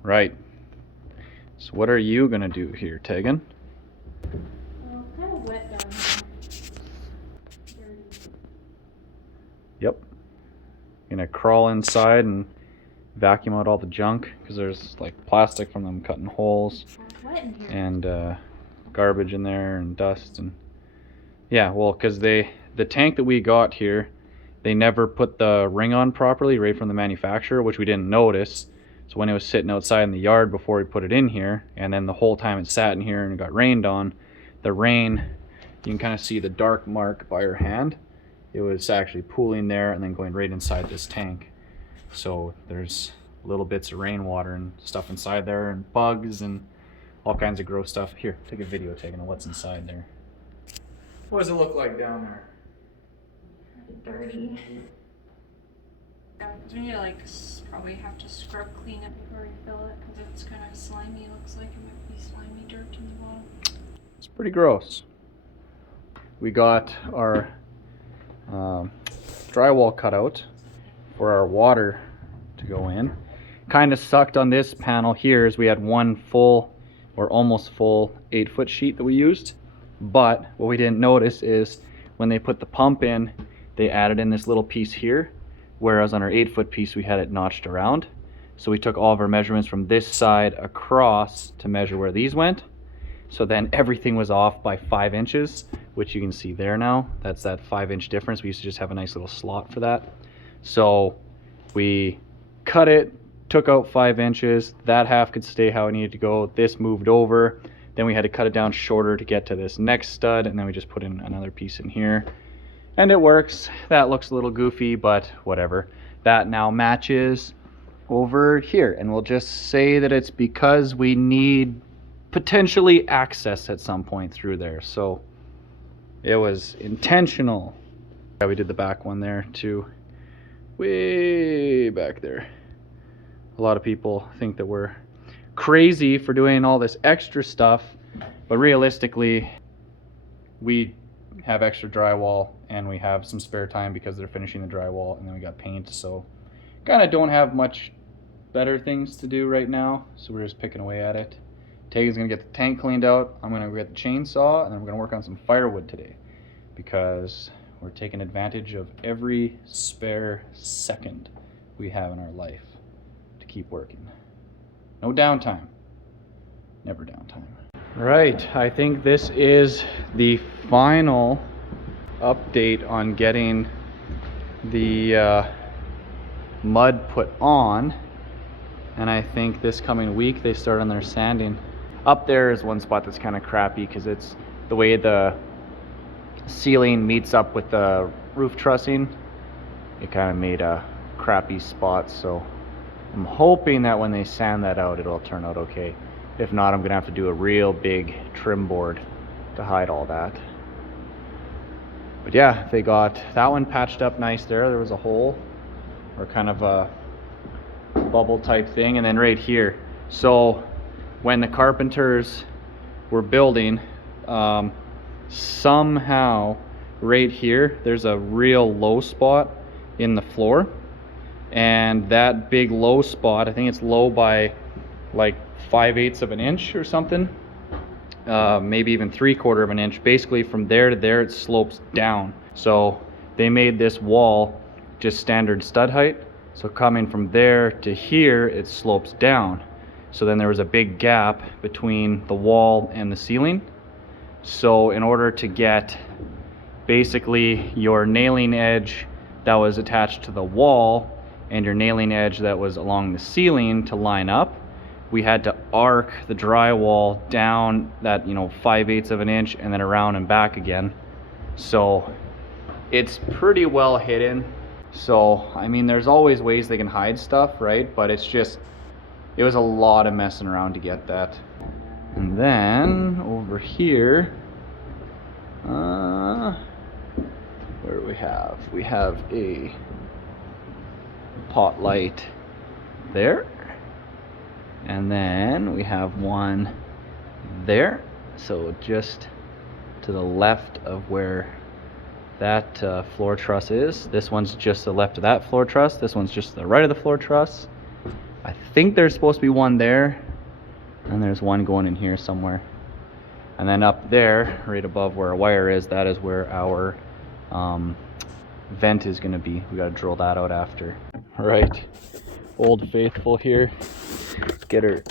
Right. So what are you gonna do here, Tegan? Well, it's kind of wet down here. Dirty. Yep. Gonna crawl inside and vacuum out all the junk because there's like plastic from them cutting holes It's wet in here. and garbage in there and dust. And yeah, well, because the tank that we got here, they never put the ring on properly right from the manufacturer, which we didn't notice. So when it was sitting outside in the yard before we put it in here, and then the whole time it sat in here and it got rained on, the rain, you can kind of see the dark mark by your hand. It was actually pooling there and then going right inside this tank. So there's little bits of rainwater and stuff inside there, and bugs and all kinds of gross stuff. Here, take a video taking of what's inside there. What does it look like down there? Dirty. Yeah, we need to like probably have to scrub clean it before we fill it because it's kind of slimy. It looks like it might be slimy dirt in the bottom. It's pretty gross. We got our drywall cut out for our water to go in. Kind of sucked on this panel here is we had one full or almost full 8-foot sheet that we used, but what we didn't notice is when they put the pump in, they added in this little piece here, whereas on our 8-foot piece we had it notched around. So we took all of our measurements from this side across to measure where these went. So then everything was off by 5 inches, which you can see there now. That's that 5-inch difference. We used to just have a nice little slot for that. So we cut it, took out 5 inches. That half could stay how it needed to go. This moved over. Then we had to cut it down shorter to get to this next stud, and then we just put in another piece in here. And it works. That looks a little goofy, but whatever. That now matches over here, and we'll just say that it's because we need potentially access at some point through there, so it was intentional. Yeah, we did the back one there too, way back there. A lot of people think that we're crazy for doing all this extra stuff, but realistically we have extra drywall and we have some spare time because they're finishing the drywall, and then we got paint, so kind of don't have much better things to do right now, so we're just picking away at it. Tegan's gonna get the tank cleaned out. I'm gonna get the chainsaw, and then we're gonna work on some firewood today because we're taking advantage of every spare second we have in our life to keep working. No downtime. Never downtime. Right, I think this is the final update on getting the mud put on. And I think this coming week they start on their sanding. Up there is one spot that's kind of crappy because it's the way the ceiling meets up with the roof trussing. It kind of made a crappy spot, so I'm hoping that when they sand that out it'll turn out okay. If not, I'm gonna have to do a real big trim board to hide all that. But yeah, they got that one patched up nice there. There was a hole, or kind of a bubble type thing, and then right here, so when the carpenters were building, somehow right here there's a real low spot in the floor, and that big low spot, I think it's low by like 5/8 of an inch or something, maybe even 3/4 of an inch. Basically from there to there it slopes down, so they made this wall just standard stud height. So coming from there to here, it slopes down. So then there was a big gap between the wall and the ceiling. So in order to get basically your nailing edge that was attached to the wall and your nailing edge that was along the ceiling to line up, we had to arc the drywall down that, 5/8 of an inch and then around and back again. So it's pretty well hidden. So, I mean, there's always ways they can hide stuff, right? But it's just, it was a lot of messing around to get that. And then over here, where do we have? We have a pot light there. And then we have one there. So just to the left of where that floor truss is. This one's just to the left of that floor truss. This one's just to the right of the floor truss. I think there's supposed to be one there, and there's one going in here somewhere. And then up there, right above where our wire is, that is where our vent is going to be. We got to drill that out after. All right, Old Faithful here. Let's get her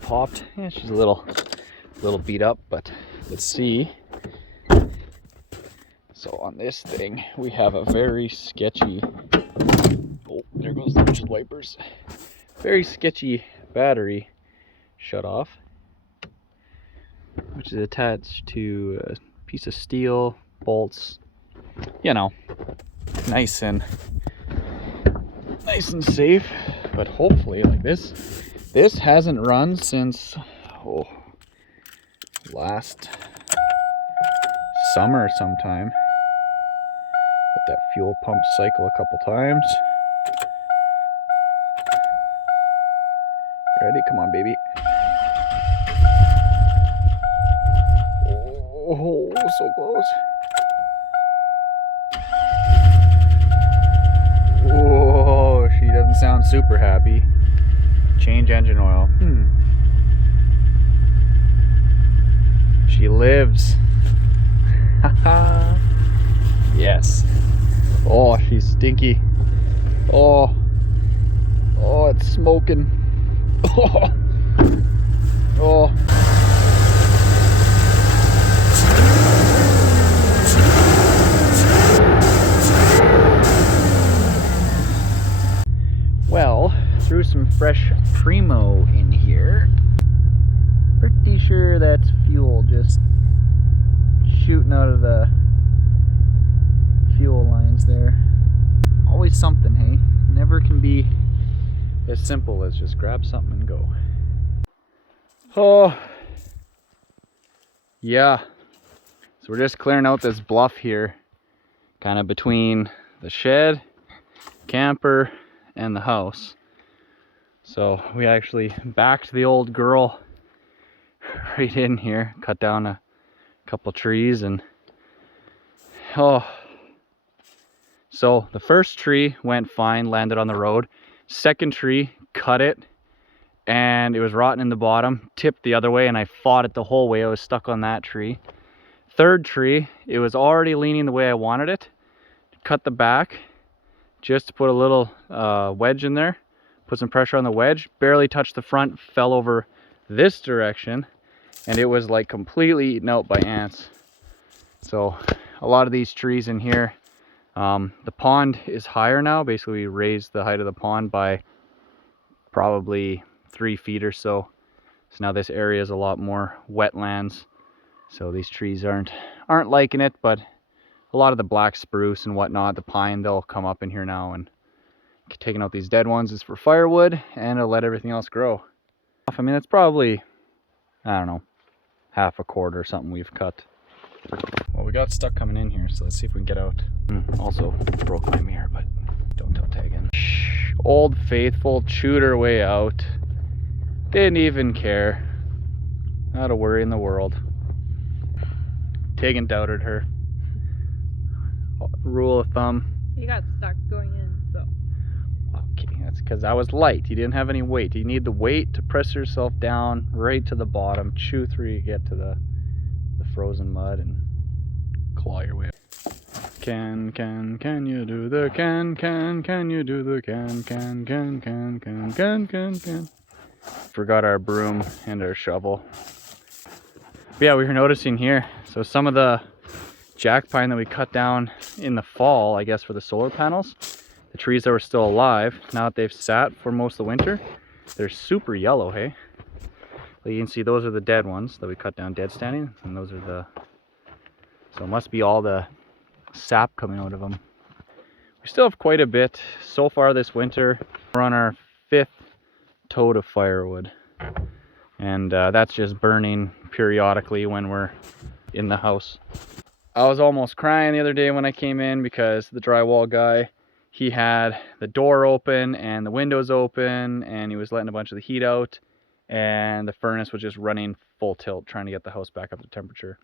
popped. Yeah, she's a little beat up, but let's see. So on this thing, we have a very sketchy, oh, there goes the windshield wipers. Very sketchy battery shut off, which is attached to a piece of steel, bolts, nice and safe. But hopefully, like this hasn't run since, last summer sometime. Let that fuel pump cycle a couple times. Ready? Come on, baby. Oh, so close. Whoa, she doesn't sound super happy. Change engine oil. She lives. Yes. Oh, she's stinky. Oh, oh, it's smoking. Oh, oh. Well, threw some fresh Primo in here. Pretty sure that's fuel just shooting out of the fuel lines there. Always something, hey? Never can be as simple as just grab something and go. Oh, yeah. So we're just clearing out this bluff here, kind of between the shed, camper, and the house. So we actually backed the old girl right in here, cut down a couple trees, and oh. So the first tree went fine, landed on the road. Second tree, cut it, and it was rotten in the bottom, tipped the other way, and I fought it the whole way. I was stuck on that tree. Third tree, it was already leaning the way I wanted it. Cut the back just to put a little wedge in there, put some pressure on the wedge, barely touched the front, fell over this direction, and it was like completely eaten out by ants. So a lot of these trees in here, the pond is higher now. Basically we raised the height of the pond by probably 3 feet or so. So now this area is a lot more wetlands. So these trees aren't liking it, but a lot of the black spruce and whatnot, the pine, they'll come up in here now, and taking out these dead ones is for firewood, and it'll let everything else grow. I mean, that's probably, I don't know, half a cord or something we've cut. Well, we got stuck coming in here, so let's see if we can get out. Also broke my mirror, but don't tell Tegan. Old Faithful chewed her way out. Didn't even care. Not a worry in the world. Tegan doubted her. Rule of thumb. You got stuck going in, so. Okay, that's because I was light. You didn't have any weight. You need the weight to press yourself down right to the bottom, chew through you get to the frozen mud, and claw your way up. Can you do the can you do the can. Forgot our broom and our shovel. But yeah, we were noticing here, so some of the jack pine that we cut down in the fall, I guess for the solar panels, the trees that were still alive, now that they've sat for most of the winter, they're super yellow, hey? Well, you can see those are the dead ones that we cut down dead standing, and those are the, so it must be all the sap coming out of them. We still have quite a bit so far this winter. We're on our 5th tote of firewood, and that's just burning periodically when we're in the house. I was almost crying the other day when I came in because the drywall guy, he had the door open and the windows open, and he was letting a bunch of the heat out, and the furnace was just running full tilt trying to get the house back up to temperature.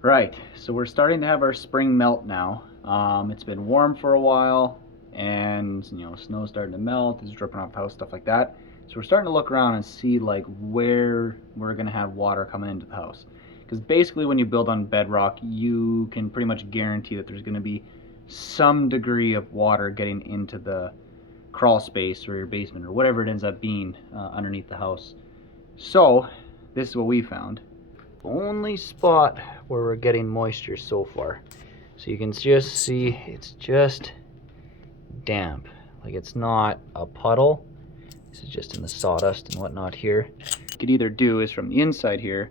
Right, so we're starting to have our spring melt now. It's been warm for a while, and you know, snow's starting to melt, it's dripping off the house, stuff like that. So we're starting to look around and see like where we're gonna have water coming into the house. Because basically when you build on bedrock, you can pretty much guarantee that there's going to be some degree of water getting into the crawl space or your basement or whatever it ends up being underneath the house. So this is what we found. Only spot where we're getting moisture so far. So you can just see it's just damp. Like it's not a puddle. This is just in the sawdust and whatnot here. What you could either do is from the inside here,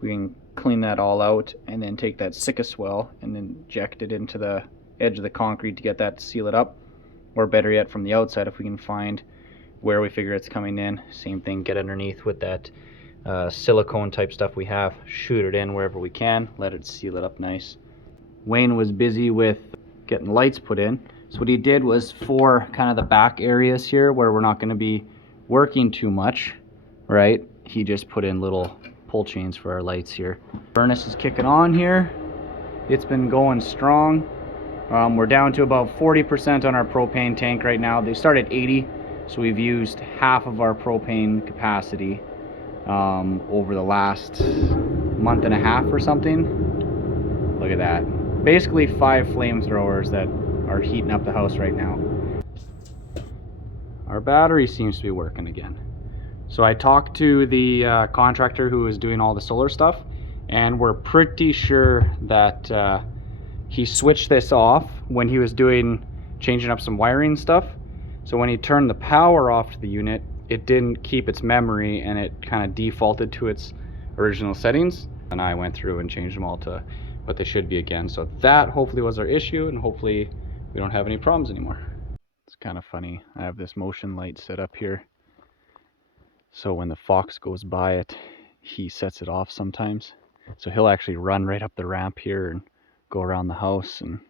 we can clean that all out and then take that Sqft and inject it into the edge of the concrete to get that to seal it up, or better yet from the outside, if we can find where we figure it's coming in, same thing, get underneath with that silicone type stuff we have, shoot it in wherever we can, let it seal it up nice. Wayne was busy with getting lights put in, so what he did was for kind of the back areas here where we're not going to be working too much, right, he just put in little pull chains for our lights here. Furnace is kicking on here. It's been going strong. We're down to about 40% on our propane tank right now. They start at 80, so we've used half of our propane capacity over the last month and a half or something. Look at that. Basically 5 flamethrowers that are heating up the house right now. Our battery seems to be working again. So I talked to the contractor who was doing all the solar stuff, and we're pretty sure that he switched this off when he was changing up some wiring stuff. So when he turned the power off to the unit, it didn't keep its memory and it kind of defaulted to its original settings. And I went through and changed them all to what they should be again. So that hopefully was our issue, and hopefully we don't have any problems anymore. It's kind of funny. I have this motion light set up here. So when the fox goes by it, he sets it off sometimes. So he'll actually run right up the ramp here and go around the house and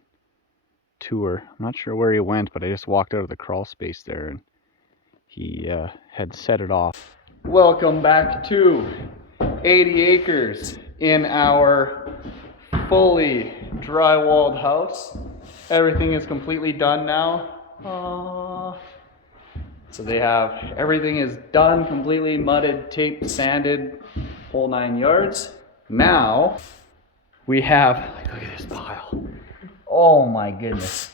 tour. I'm not sure where he went, but I just walked out of the crawl space there and he had set it off. Welcome back to 80 acres in our fully drywalled house. Everything is completely done now. Aww. So they have, everything is done, completely mudded, taped, sanded, whole 9 yards. Now we have, look at this pile. Oh my goodness.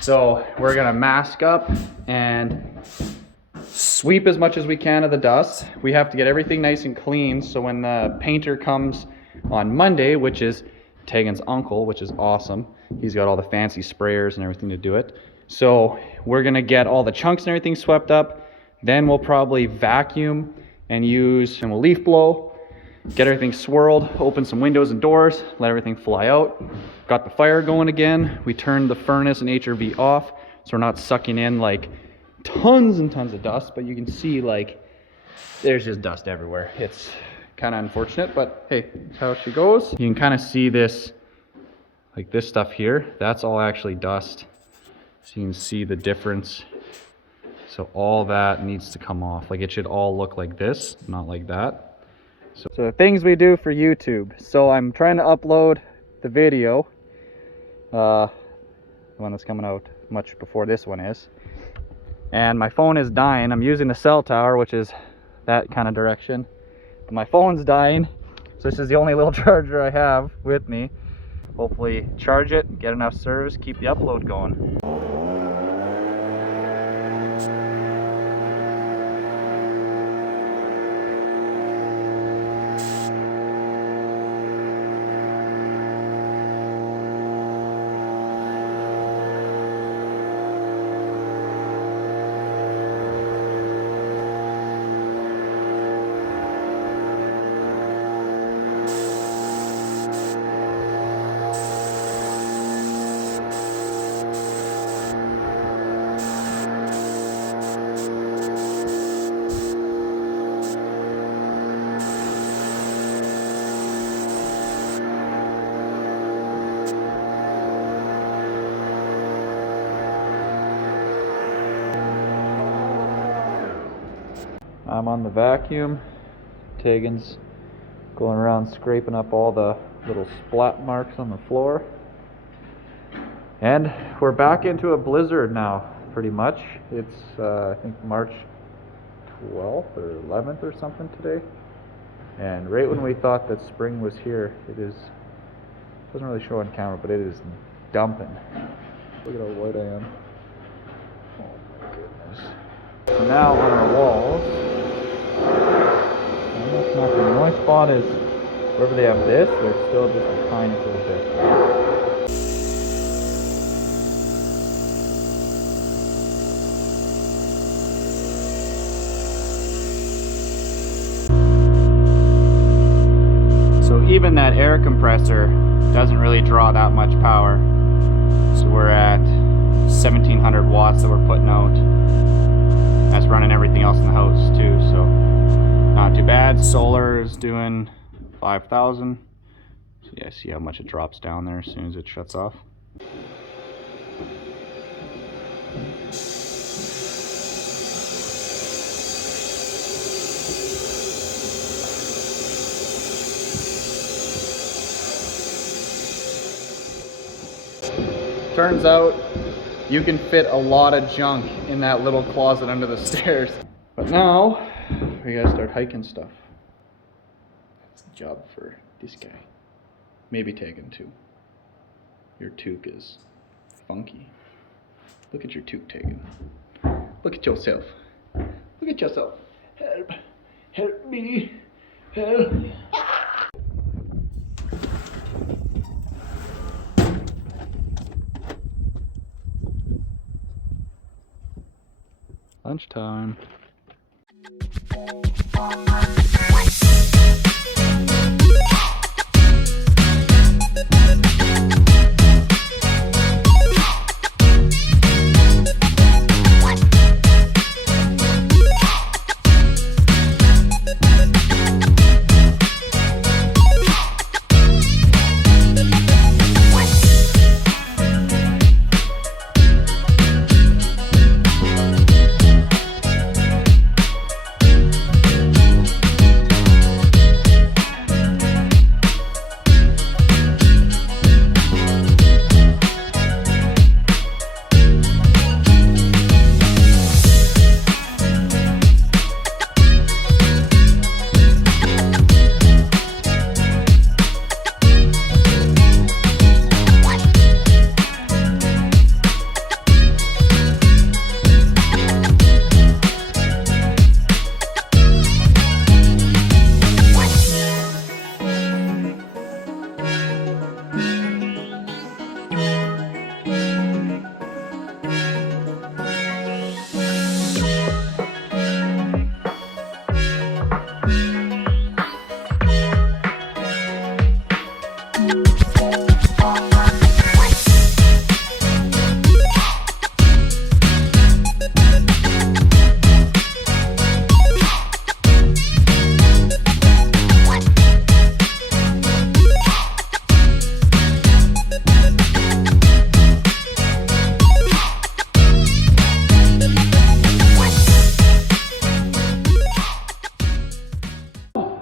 So we're gonna mask up and sweep as much as we can of the dust. We have to get everything nice and clean, so when the painter comes on Monday, which is Tegan's uncle, which is awesome, he's got all the fancy sprayers and everything to do it. So we're gonna get all the chunks and everything swept up. Then we'll probably vacuum and we'll leaf blow, get everything swirled, open some windows and doors, let everything fly out. Got the fire going again. We turned the furnace and HRV off, so we're not sucking in like tons and tons of dust, but you can see like there's just dust everywhere. It's kind of unfortunate, but hey, that's how she goes. You can kind of see this, like this stuff here, that's all actually dust. So you can see the difference. So all that needs to come off. Like it should all look like this, not like that. So the things we do for YouTube. So I'm trying to upload the video, the one that's coming out much before this one is. And my phone is dying. I'm using the cell tower, which is that kind of direction. But my phone's dying, so this is the only little charger I have with me. Hopefully charge it, get enough service, keep the upload going. I'm on the vacuum. Tegan's going around scraping up all the little splat marks on the floor. And we're back into a blizzard now, pretty much. It's I think March 12th or 11th or something today. And right when we thought that spring was here, doesn't really show on camera, but it is dumping. Look at how white I am. Oh my goodness. So now on our walls, almost nothing. The only spot is wherever they have this, there's still just a tiny little bit. So even that air compressor doesn't really draw that much power. So we're at 1700 watts that we're putting out. That's running everything else in the house too, so not too bad. Solar is doing 5,000. So yeah, see how much it drops down there as soon as it shuts off. Turns out you can fit a lot of junk in that little closet under the stairs. But now we gotta start hiking stuff. That's the job for this guy. Maybe Tegan too. Your toque is funky. Look at your tooth taken. Look at yourself. Look at yourself. Help. Help me. Help. Lunchtime.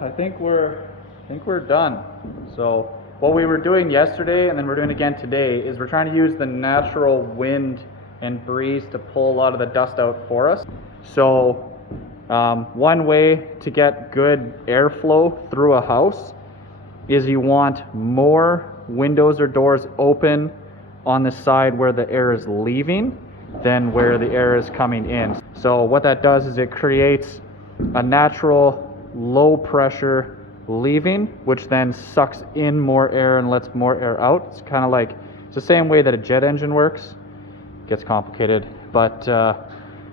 I think we're done. So what we were doing yesterday and then we're doing again today is we're trying to use the natural wind and breeze to pull a lot of the dust out for us. So one way to get good airflow through a house is you want more windows or doors open on the side where the air is leaving than where the air is coming in. So what that does is it creates a natural low pressure leaving, which then sucks in more air and lets more air out. It's kind of like, it's the same way that a jet engine works. It gets complicated, but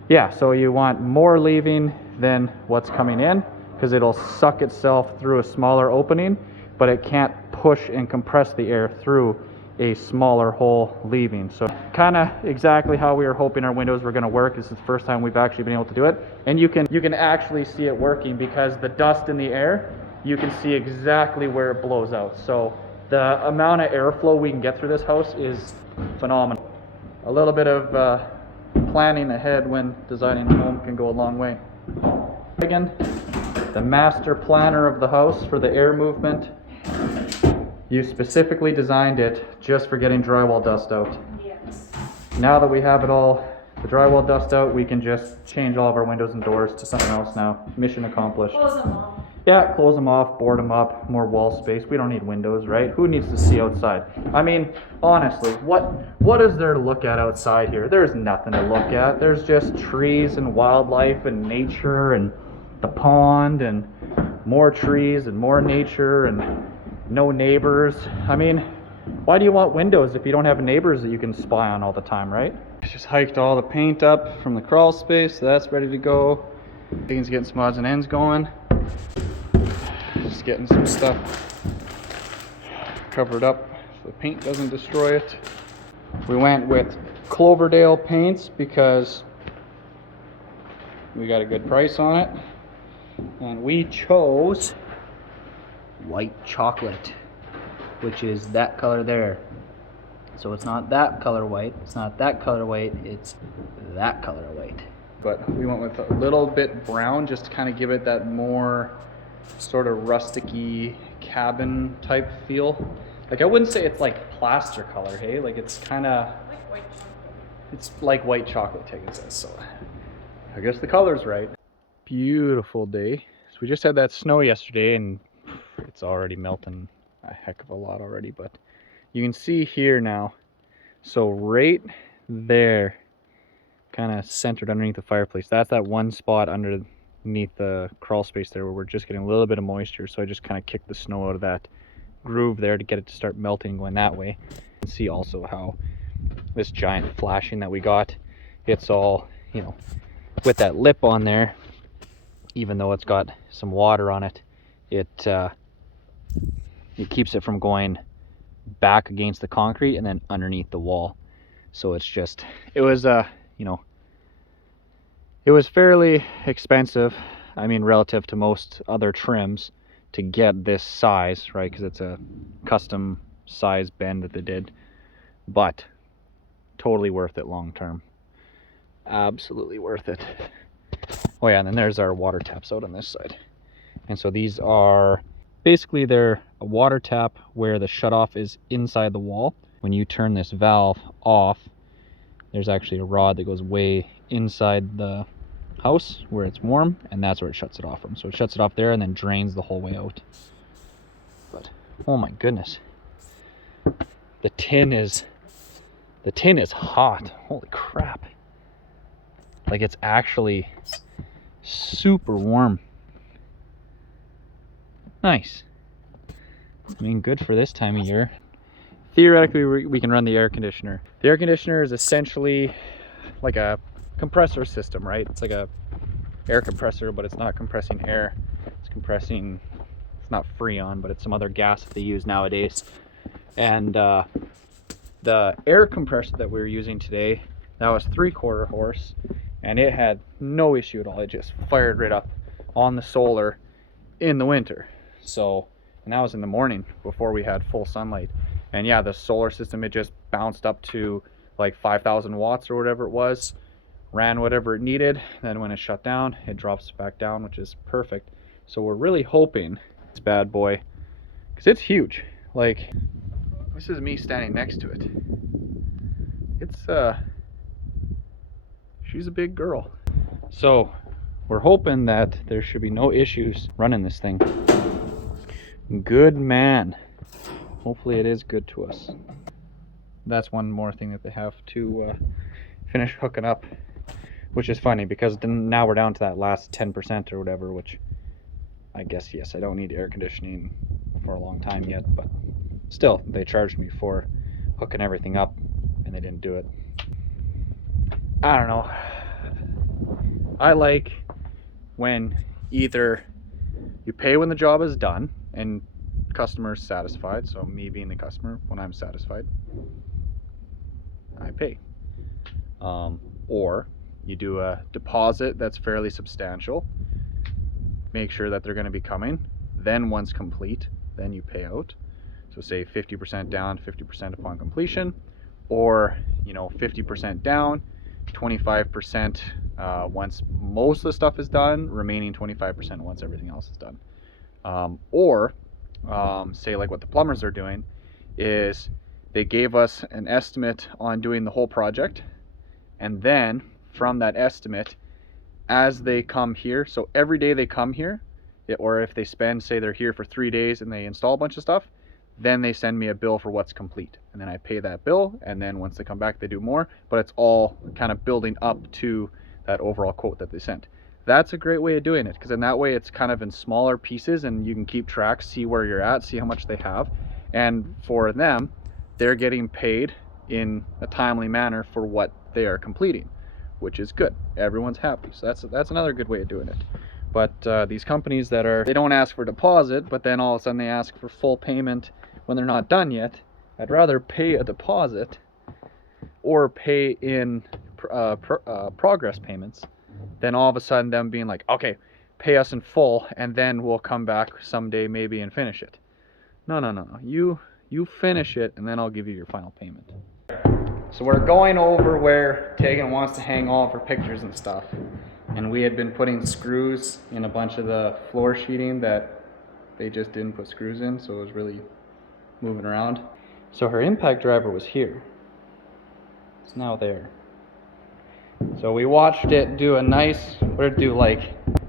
yeah, so you want more leaving than what's coming in because it'll suck itself through a smaller opening, but it can't push and compress the air through a smaller hole leaving. So kind of exactly how we were hoping our windows were going to work. This is the first time we've actually been able to do it, and you can actually see it working because the dust in the air, you can see exactly where it blows out. So the amount of airflow we can get through this house is phenomenal. A little bit of planning ahead when designing a home can go a long way. Again, the master planner of the house for the air movement. You specifically designed it just for getting drywall dust out. Yes. Now that we have it all, the drywall dust out, we can just change all of our windows and doors to something else now. Mission accomplished. Close them off. Yeah, close them off, board them up, more wall space. We don't need windows, right? Who needs to see outside? I mean, honestly, what is there to look at outside here? There's nothing to look at. There's just trees and wildlife and nature and the pond and more trees and more nature and no neighbors. I mean, why do you want windows if you don't have neighbors that you can spy on all the time, right? Just hiked all the paint up from the crawl space, so that's ready to go. Things getting some odds and ends going. Just getting some stuff covered up so the paint doesn't destroy it. We went with Cloverdale paints because we got a good price on it, and we chose white chocolate, which is that color there. So it's not that color white, it's not that color white, it's that color white. But we went with a little bit brown just to kind of give it that more sort of rusticy cabin type feel. Like, I wouldn't say it's like plaster color, hey? Like, it's kind of Like white chocolate. It's like white chocolate, Tegan says, so I guess the color's right. Beautiful day. So we just had that snow yesterday and it's already melting a heck of a lot already, but you can see here now. So right there kind of centered underneath the fireplace. That's that one spot underneath the crawl space there where we're just getting a little bit of moisture. So I just kind of kicked the snow out of that groove there to get it to start melting going that way. You can see also how this giant flashing that we got, it's all, you know, with that lip on there, even though it's got some water on it, it keeps it from going back against the concrete and then underneath the wall. So it's just, it was you know, it was fairly expensive, I mean relative to most other trims, to get this size, right? Because it's a custom size bend that they did, but totally worth it long term. Absolutely worth it. Oh yeah, and then there's our water taps out on this side. And so these are basically, they're a water tap where the shutoff is inside the wall. When you turn this valve off, there's actually a rod that goes way inside the house where it's warm, and that's where it shuts it off from. So it shuts it off there and then drains the whole way out. But oh my goodness, the tin is hot. Holy crap. Like, it's actually super warm. Nice. I mean, good for this time of year. Theoretically, we can run the air conditioner. The air conditioner is essentially like a compressor system, right? It's like a air compressor, but it's not compressing air. It's compressing, it's not Freon, but it's some other gas that they use nowadays. And the air compressor that we were using today, that was 3/4 horse, and it had no issue at all. It just fired right up on the solar in the winter. So, and that was in the morning before we had full sunlight. And yeah, the solar system, it just bounced up to like 5,000 watts or whatever it was, ran whatever it needed. Then when it shut down, it drops back down, which is perfect. So we're really hoping this bad boy, because it's huge. Like, this is me standing next to it. It's she's a big girl. So we're hoping that there should be no issues running this thing. Good man. Hopefully it is good to us. That's one more thing that they have to finish hooking up, which is funny because now we're down to that last 10% or whatever, which I guess, yes, I don't need air conditioning for a long time yet, but still, they charged me for hooking everything up and they didn't do it. I don't know. I like when either you pay when the job is done and customer is satisfied, so me being the customer, when I'm satisfied, I pay. Or you do a deposit that's fairly substantial, make sure that they're going to be coming, then once complete, then you pay out. So say 50% down, 50% upon completion, or 50% down, 25% once most of the stuff is done, remaining 25% once everything else is done. Or say like what the plumbers are doing is they gave us an estimate on doing the whole project, and then from that estimate, as they come here, so every day they come here, or if they spend, say they're here for 3 days and they install a bunch of stuff, then they send me a bill for what's complete, and then I pay that bill, and then once they come back they do more, but it's all kind of building up to that overall quote that they sent. That's a great way of doing it, because in that way it's kind of in smaller pieces and you can keep track, see where you're at, see how much they have, and for them, they're getting paid in a timely manner for what they are completing, which is good. Everyone's happy. So that's another good way of doing it. But these companies they don't ask for deposit, but then all of a sudden they ask for full payment when they're not done yet. I'd rather pay a deposit or pay in progress payments than all of a sudden them being like, okay, pay us in full and then we'll come back someday maybe and finish it. No. You finish it and then I'll give you your final payment. So we're going over where Tegan wants to hang all of her pictures and stuff. And we had been putting screws in a bunch of the floor sheeting that they just didn't put screws in, so it was really moving around. So her impact driver was here. It's now there. So we watched it do a nice, what did it do,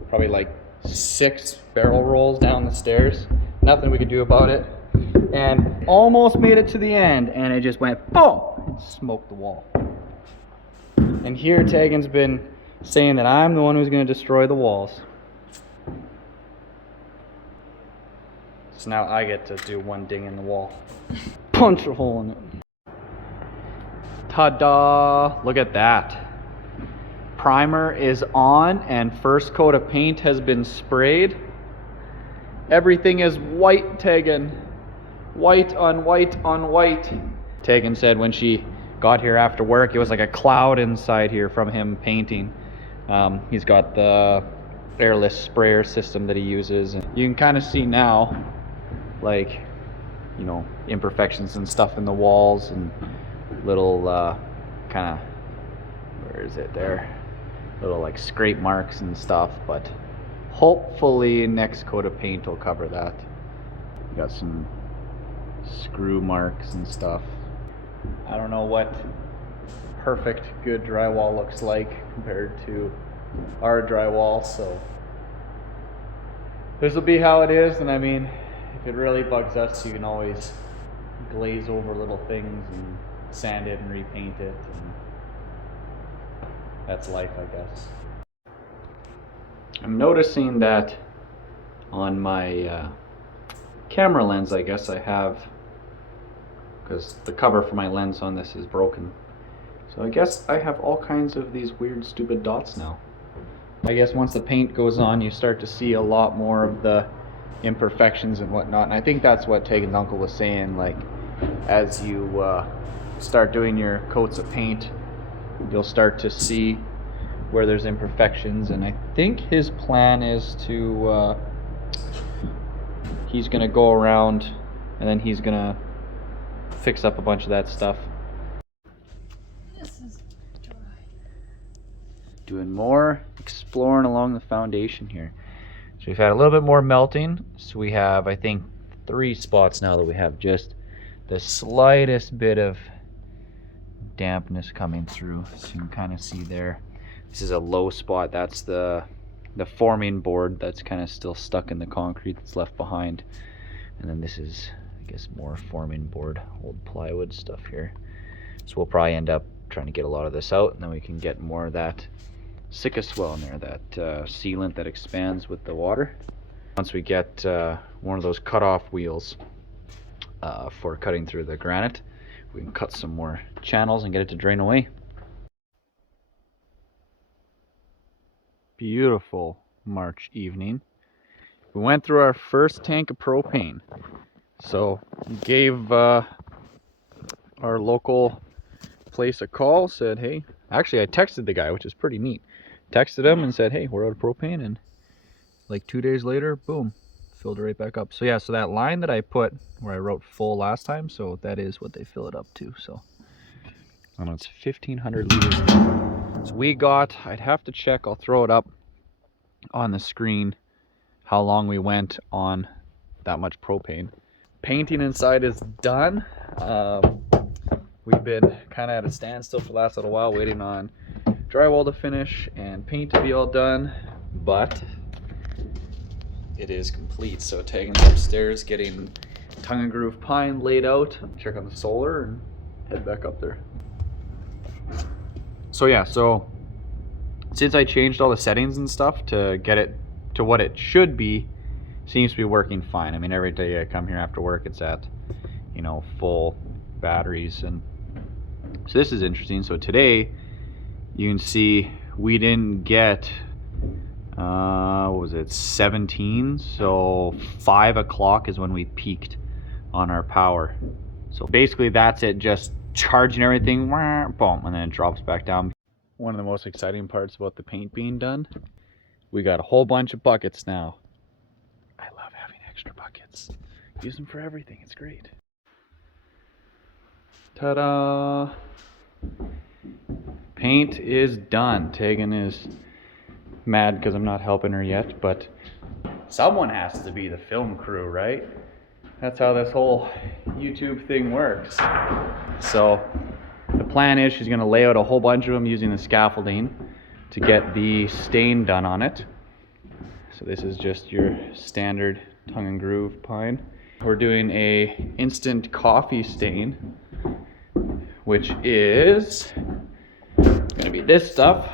probably like 6 barrel rolls down the stairs. Nothing we could do about it. And almost made it to the end, and it just went boom and smoked the wall. And here Tegan's been saying that I'm the one who's going to destroy the walls. So now I get to do one ding in the wall. Punch a hole in it. Ta-da! Look at that. Primer is on and first coat of paint has been sprayed. Everything is white, Tegan. White on white on white. Tegan said when she got here after work, it was like a cloud inside here from him painting. He's got the airless sprayer system that he uses. And you can kind of see now, like, you know, imperfections and stuff in the walls and little kind of, where is it there? Little like scrape marks and stuff, but hopefully next coat of paint will cover that. Got some screw marks and stuff. I don't know what perfect good drywall looks like compared to our drywall, so this will be how it is. And I mean, if it really bugs us, you can always glaze over little things and sand it and repaint it, and that's life, I guess. I'm noticing that on my camera lens, I guess I have, because the cover for my lens on this is broken, so I guess I have all kinds of these weird stupid dots now. I guess once the paint goes on, you start to see a lot more of the imperfections and whatnot, and I think that's what Tegan's uncle was saying, like as you start doing your coats of paint, you'll start to see where there's imperfections. And I think his plan is to he's gonna go around and then he's gonna fix up a bunch of that stuff. This is dry. Doing more exploring along the foundation here. So we've had a little bit more melting, so we have, I think, 3 spots now that we have just the slightest bit of dampness coming through. So you can kind of see there, this is a low spot. That's the forming board that's kind of still stuck in the concrete that's left behind. And then this is, I guess, more forming board, old plywood stuff here. So we'll probably end up trying to get a lot of this out, and then we can get more of that Sqft in there, that sealant that expands with the water. Once we get one of those cut-off wheels for cutting through the granite, we can cut some more channels and get it to drain away. Beautiful March evening. We went through our first tank of propane. So we gave our local place a call, said, hey, actually I texted the guy, which is pretty neat. Texted him and said, hey, we're out of propane, and like 2 days later, boom, filled it right back up. So yeah, so that line that I put where I wrote full last time, so that is what they fill it up to. So I don't know, it's 1,500 liters. So we got, I'd have to check, I'll throw it up on the screen, how long we went on that much propane. Painting inside is done. We've been kind of at a standstill for the last little while, waiting on drywall to finish and paint to be all done, but it is complete. So Tegan's upstairs getting tongue and groove pine laid out, check on the solar, and head back up there. So yeah, so since I changed all the settings and stuff to get it to what it should be, seems to be working fine. I mean, every day I come here after work, it's at, you know, full batteries. And so this is interesting. So today you can see we didn't get what was it, 17, so 5 o'clock is when we peaked on our power. So basically that's it, just charging everything, boom, and then it drops back down. One of the most exciting parts about the paint being done, we got a whole bunch of buckets now. I love having extra buckets. Use them for everything, it's great. Ta-da! Paint is done. Tegan is mad because I'm not helping her yet, but someone has to be the film crew, right? That's how this whole YouTube thing works. So the plan is she's going to lay out a whole bunch of them using the scaffolding to get the stain done on it. So this is just your standard tongue and groove pine. We're doing a instant coffee stain, which is going to gonna be this stuff.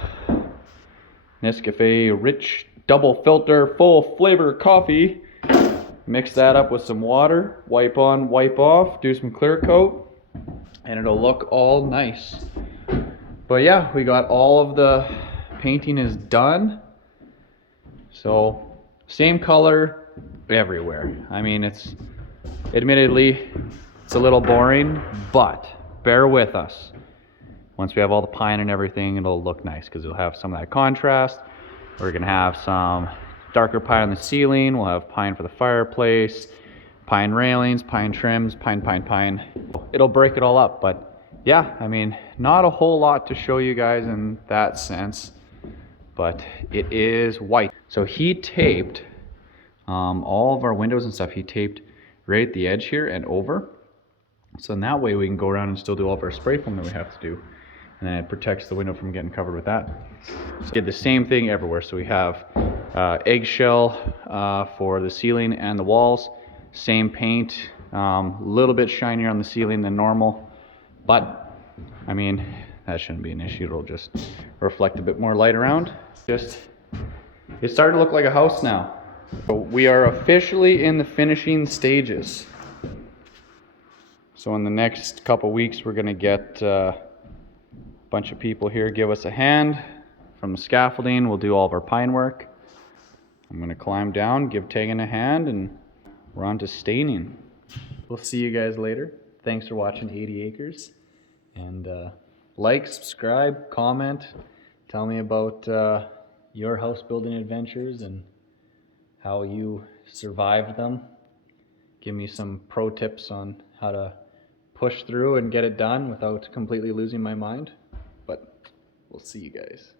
Sqft rich double filter full flavor coffee. Mix that up with some water, wipe on, wipe off, do some clear coat, and it'll look all nice. But yeah, we got all of the painting is done. So same color everywhere. I mean, it's admittedly it's a little boring, but bear with us. Once we have all the pine and everything, it'll look nice because it'll have some of that contrast. We're gonna have some darker pine on the ceiling. We'll have pine for the fireplace, pine railings, pine trims, pine. It'll break it all up, but yeah, I mean, not a whole lot to show you guys in that sense, but it is white. So he taped all of our windows and stuff. He taped right at the edge here and over. So in that way we can go around and still do all of our spray foam that we have to do. And then it protects the window from getting covered with that. So did the same thing everywhere. So we have eggshell for the ceiling and the walls. Same paint, a little bit shinier on the ceiling than normal. But, I mean, that shouldn't be an issue. It'll just reflect a bit more light around. It's starting to look like a house now. So we are officially in the finishing stages. So in the next couple weeks, we're gonna get bunch of people here give us a hand from the scaffolding. We'll do all of our pine work. I'm gonna climb down, give Tegan a hand, and we're on to staining. We'll see you guys later. Thanks for watching 80 Acres. And like, subscribe, comment, tell me about your house building adventures and how you survived them. Give me some pro tips on how to push through and get it done without completely losing my mind. But we'll see you guys.